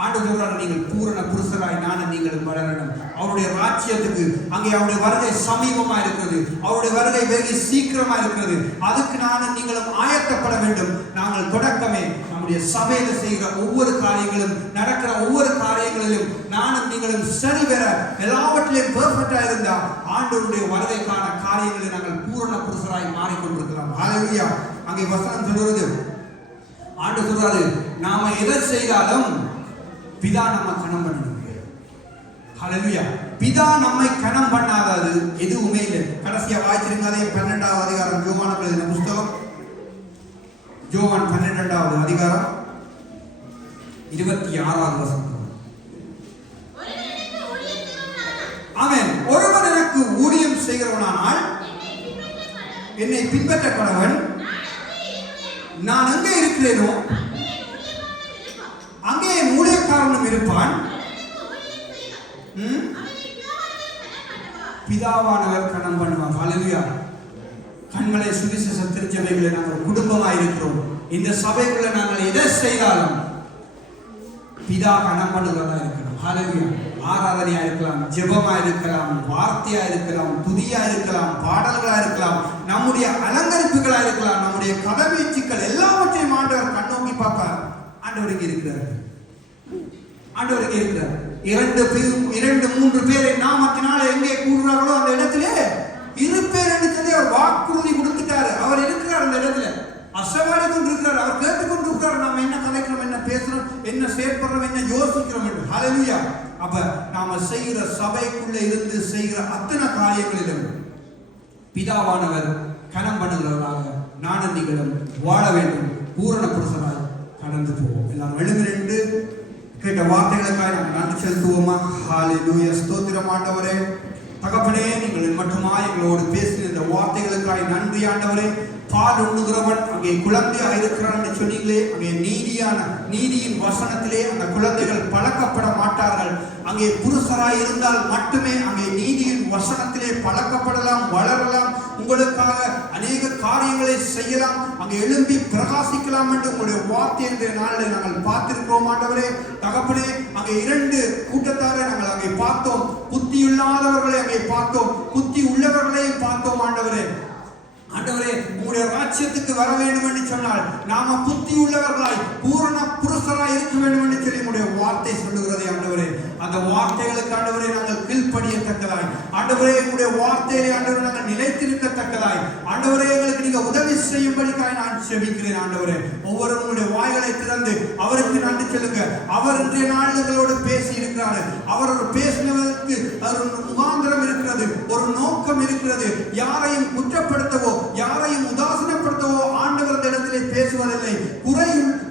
ஆண்டவர் சொல்றாரு, நீங்கள் பூரண புருஷராய் நானும் நீங்களும் வளரணும். அவருடைய ராஜ்யத்துக்கு அங்கே அவருடைய வருகை சமீபமா இருக்கிறது. அவருடைய வருகை வெகு சீக்கிரமா இருக்கிறது. அதுக்கு நானும் நீங்களும் ஆயத்தப்பட வேண்டும். நாங்கள் தொடக்கமே நம்முடைய சபையில செய்கிற ஒவ்வொரு காரியங்களும், நடக்கிற ஒவ்வொரு காரியங்களிலும் நானும் நீங்களும் சரி பெற எல்லாவற்றிலும் பெர்ஃபெக்டா இருந்தா ஆண்டவருடைய வருகைக்கான காரியங்களை நாங்கள் பூரண புருஷராய் மாறிக்கொண்டிருக்கலாம். ஹல்லேலூயா. அங்கே வசனம் சொல்றது, ஆண்டவர் சொல்றாரு, நாம எதை செய்தாலும் பிதா நம்ம கணம் பண்ணணும். ஹல்லேலூயா. பிதா நம்மை கணம் பண்ணாதது எதுவுமே இல்லை. கடைசியா வாய்ச்சிருங்க, அதே 12வது அதிகாரம் யோவானுக்கு எழுதின புஸ்தகம், யோவான் 12வது அதிகாரம் 26வது வசனம். ஆமென். ஒருவன் எனக்கு ஊழியம் செய்கிறவனானால் என்னை பின்பற்ற கடவன். நான் எங்கே இருக்கிறேனோ அங்கே என் ஊழியக்காரனும் இருப்பான். பிதாவானவர் கனம் பண்ணுவார். ஹல்லேலூயா. கண்மலை சுவிசேஷ திருச்சபைகளை நாங்கள் குடும்பமாக இருக்கிறோம். இந்த சபைக்குள்ள நாங்கள் எதை செய்தாலும் பிதா கனம் பண்ணுகிறதா இருக்கணும். ஹல்லேலூயா. ஆராதனையா இருக்கலாம், ஜெபமா இருக்கலாம், வார்த்தையா இருக்கலாம், துதியா இருக்கலாம், பாடல்களா இருக்கலாம், நம்முடைய அலங்கரிப்புகளா இருக்கலாம், நம்முடைய கதவீச்சுக்கள் எல்லாவற்றையும் ஆண்டவர் கண்ணோக்கி பார்ப்பார். ஆண்டவருக்கு இருக்கிறார், ஆண்டவருக்கு இருக்கிறார். 2-3 பேரை நாமத்தினால எங்கே கூடுறார்களோ அந்த இடத்திலே இருப்பேர் என்று சொல்லி அவர் வாக்குறுதி கொடுத்துட்டாரு. அவர் இருக்கிறார் அந்த இடத்துல, அசவாடி கொண்டு இருக்கிறார். அவர் கேட்டுக்கொண்டு இருக்கிறார். நாம என்ன கதைக்கிறோம், என்ன பேசுறோம், என்ன செயற்படுறோம், என்ன யோசிக்கிறோம் என்று. ஹல்லேலூயா. அப்ப நாம செய்கிற சபைக்குள்ள இருந்து செய்கிற அத்தனை காரியங்களிலும் பிதாவானவர் கனம் பண்ணுகிறவராக நானும் நீங்களும் வாழ வேண்டும். பூரண புருஷராய் கடந்து போவோம். எல்லாரும் எழுந்திருந்து கேட்ட வார்த்தைகளுக்காக நாங்கள் நன்றி செலுத்துவோமா? ஹல்லேலூயா. ஸ்தோத்திரம் ஆண்டவரே. தகப்பனே, நீங்கள் மட்டுமா எங்களோடு பேசின இந்த வார்த்தைகளுக்காக நன்றி ஆண்டவரே. பால் உண்ணுகிறவன் அங்கே குழந்தையாக இருக்கிறான் என்று சொன்னீங்களே, அங்கே நீதியின் வசனத்திலே அந்த குழந்தைகள் பழக்கப்பட மாட்டார்கள். அங்கே புருஷராய் இருந்தால் மட்டுமே அங்கே நீதியின் வசனத்திலே பழக்கப்படலாம், வளரலாம், உங்களுக்காக அநேக காரியங்களை செய்யலாம், அங்கே எழும்பி பிரகாசிக்கலாம் என்று உங்களுடைய வார்த்தை என்ற நாளில் நாங்கள் பார்த்திருக்கிறோம் ஆண்டவரே. தகப்பனே, அங்கே 2 கூட்டத்தாரை நாங்கள் அங்கே பார்த்தோம். புத்தி இல்லாதவர்களை அங்கே பார்த்தோம், புத்தி உள்ளவர்களையும் பார்த்தோம் ஆண்டவரே. ஆண்டவரே, உங்களுடைய ராஜ்யத்துக்கு வர வேண்டும் என்று சொன்னால் நாம புத்தி உள்ளவர்களாய் பூரண புருஷராய் இருக்க வேண்டும் என்று சொல்லி உங்களுடைய வார்த்தை சொல்லுகிறதே ஆண்டவரே. அந்த வார்த்தைகளுக்கு ஆண்டவரே நாங்கள் கீழ்ப்படியத்தக்கதாய், ஆண்டவரே உங்களுடைய வார்த்தையை ஆண்டவரே நாங்கள் நிலைத்திருக்கத்தக்கதாய், ஆண்டவரே எங்களுக்கு நீங்க உதவி செய்யும்படிக்காய் நான் செபிக்கிறேன் ஆண்டவரே. ஒவ்வொரு உங்களுடைய வாய்களை திறந்து அவருக்கு நன்றி சொல்லுங்க. அவர் இன்றைய நாள்களோடு பேசி இருக்கிறாரு. அவர் பேசினதற்கு ஒரு முகாந்திரம் இருக்கிறது, ஒரு நோக்கம் இருக்கிறது. யாரையும் குற்றப்படுத்தவோ யாரையும் உதாசீனப்படுத்தவோ ஆண்டவர் இடத்திலே பேசுவதில்லை.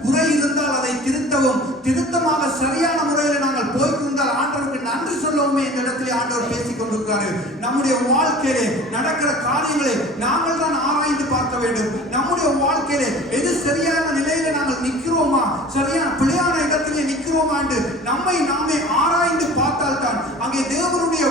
குறை இருந்தால் அதை திருத்தவும், திருத்தமாக சரியான முறையில் நாங்கள் போய்க்கிருந்தால் ஆண்டவருக்கு நன்றி சொல்லவுமே இந்த இடத்திலே ஆண்டவர் பேசிக் கொண்டிருக்கிறாரு. நம்முடைய வாழ்க்கையிலே நடக்கிற காரியங்களை நாங்கள் தான் ஆராய்ந்து பார்க்க வேண்டும். நம்முடைய வாழ்க்கையிலே எது சரியான நிலையில நாங்கள் நிற்கிறோமா, சரியான பிழையான இடத்திலே நிற்கிறோமா என்று நம்மை நாமே ஆராய்ந்து பார்த்தால் தான் அங்கே தேவனுடைய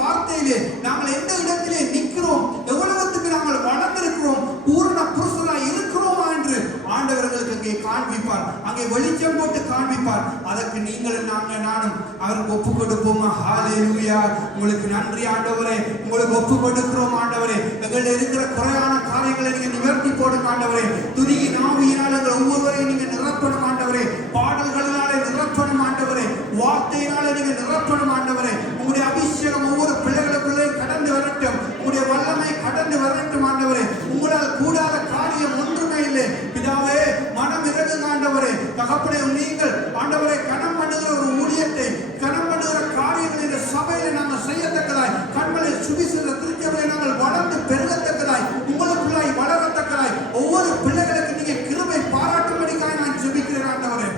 வார்த்தையிலே நாங்கள் எந்த இடத்திலே நிற்கிறோம், எவ்வளவுக்கு நாங்கள் வளர்ந்திருக்கிறோம், பூரண புருஷராய் இருக்கிறோமா என்று ஆண்டவர்களுக்கு அங்கே காண்பிப்பார். அங்கே வெளிச்சம் போட்டு காண்பிப்பார். அதற்கு நீங்களும் நானும் அவருக்கு ஒப்பு கொடுப்போமா? ஹல்லேலூயா. உங்களுக்கு நன்றி ஆண்டவரே. உங்களுக்கு ஒப்பு கொடுக்கிறோம் ஆண்டவரே. எங்களில் இருக்கிற குறையான காரியங்களை நீங்க நிவர்த்தி போடும் ஆண்டவரே. துதியின் ஆவியினால் எங்கள் ஒவ்வொருவரையும் நீங்க நிரப்பணும் ஆண்டவரே. பாடல்களினாலே நிரப்பணும் ஆண்டவரே. வார்த்தையினாலே நீங்க நிரப்பணும் ஆண்டவரே. உங்களுடைய அபிஷேகம் ஒவ்வொரு பிள்ளைகளுக்குள்ளே கடந்து வரட்டும். உங்களுடைய வல்லமை கடந்து வரட்டும் ஆண்டவரே. உங்களால் கூடாத காரியம் ஒன்றுமே இல்லை பிதாவே. மனம் இறங்குங்க ஆண்டவரே. தகப்பனே, நீங்கள் ஆண்டவரே கனம் பண்ணுகிற ஒரு ஊழியத்தை, கனம் பண்ணுகிற காரியங்களை இந்த சபையில நாங்கள் செய்யத்தக்கதாய், கண்மலை சுவிசேஷ திருச்சபையை நாங்கள் வளர்ந்து பெருகத்தக்கதாய், உங்களுக்குள்ளாய் வளரத்தக்கதாய் ஒவ்வொரு பிள்ளைகளுக்கு நீங்க கிருபை பாராட்டும்படிக்காக நான் ஜெபிக்கிறேன் ஆண்டவரே.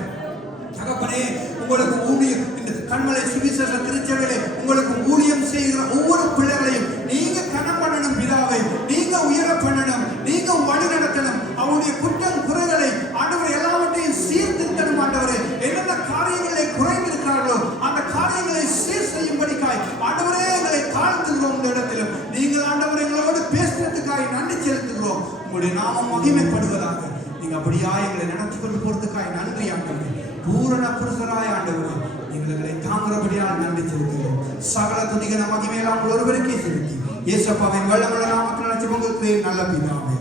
தகப்பனே, உங்களுக்கு ஊழியம் இந்த கண்மலை சுவிசேஷ திருச்சபையிலே உங்களுக்கு ஊழியம் செய்கிற ஒவ்வொரு பிள்ளைகளையும் நீங்க கனம் பண்ணணும் பிதாவே. நீங்க உயர பண்ணணும், நீங்க வழி நடத்தணும். அவருடைய குற்றம் குறைகளை ஆண்டவர் எல்லாவற்றையும் சீர்திருத்தணும் ஆண்டவரே. என்னென்ன காரியங்களை குறைந்திருக்கிறார்களோ அந்த காரியங்களை சீர் செய்யும்படிக்காய் ஆண்டவரே எங்களை தாழ்த்துகிறோம். இந்த இடத்திலும் நீங்கள் ஆண்டவர் எங்களோடு பேசுறதுக்காய் நன்றி செலுத்துகிறோம். உங்களுடைய நாமம் மகிமைப்படுவதாக. நீங்க அப்படியா எங்களை நடத்தி கொண்டு போறதுக்காய் நன்றி ஆண்டவரே. பூரண புருஷராய் ஆண்டவரே, நீங்கள் எங்களை தாங்குறபடியால் நன்றி செலுத்துகிறோம். சகல துதிக மகிமையெல்லாம் ஒருவருக்கே செலுத்தி இயேசுவின் வல்லமையுள்ள நாமத்தில் ஜெபிக்கிறேன் நல்ல பிதாவே.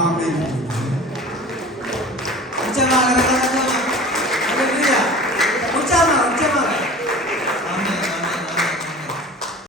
ஆமென்.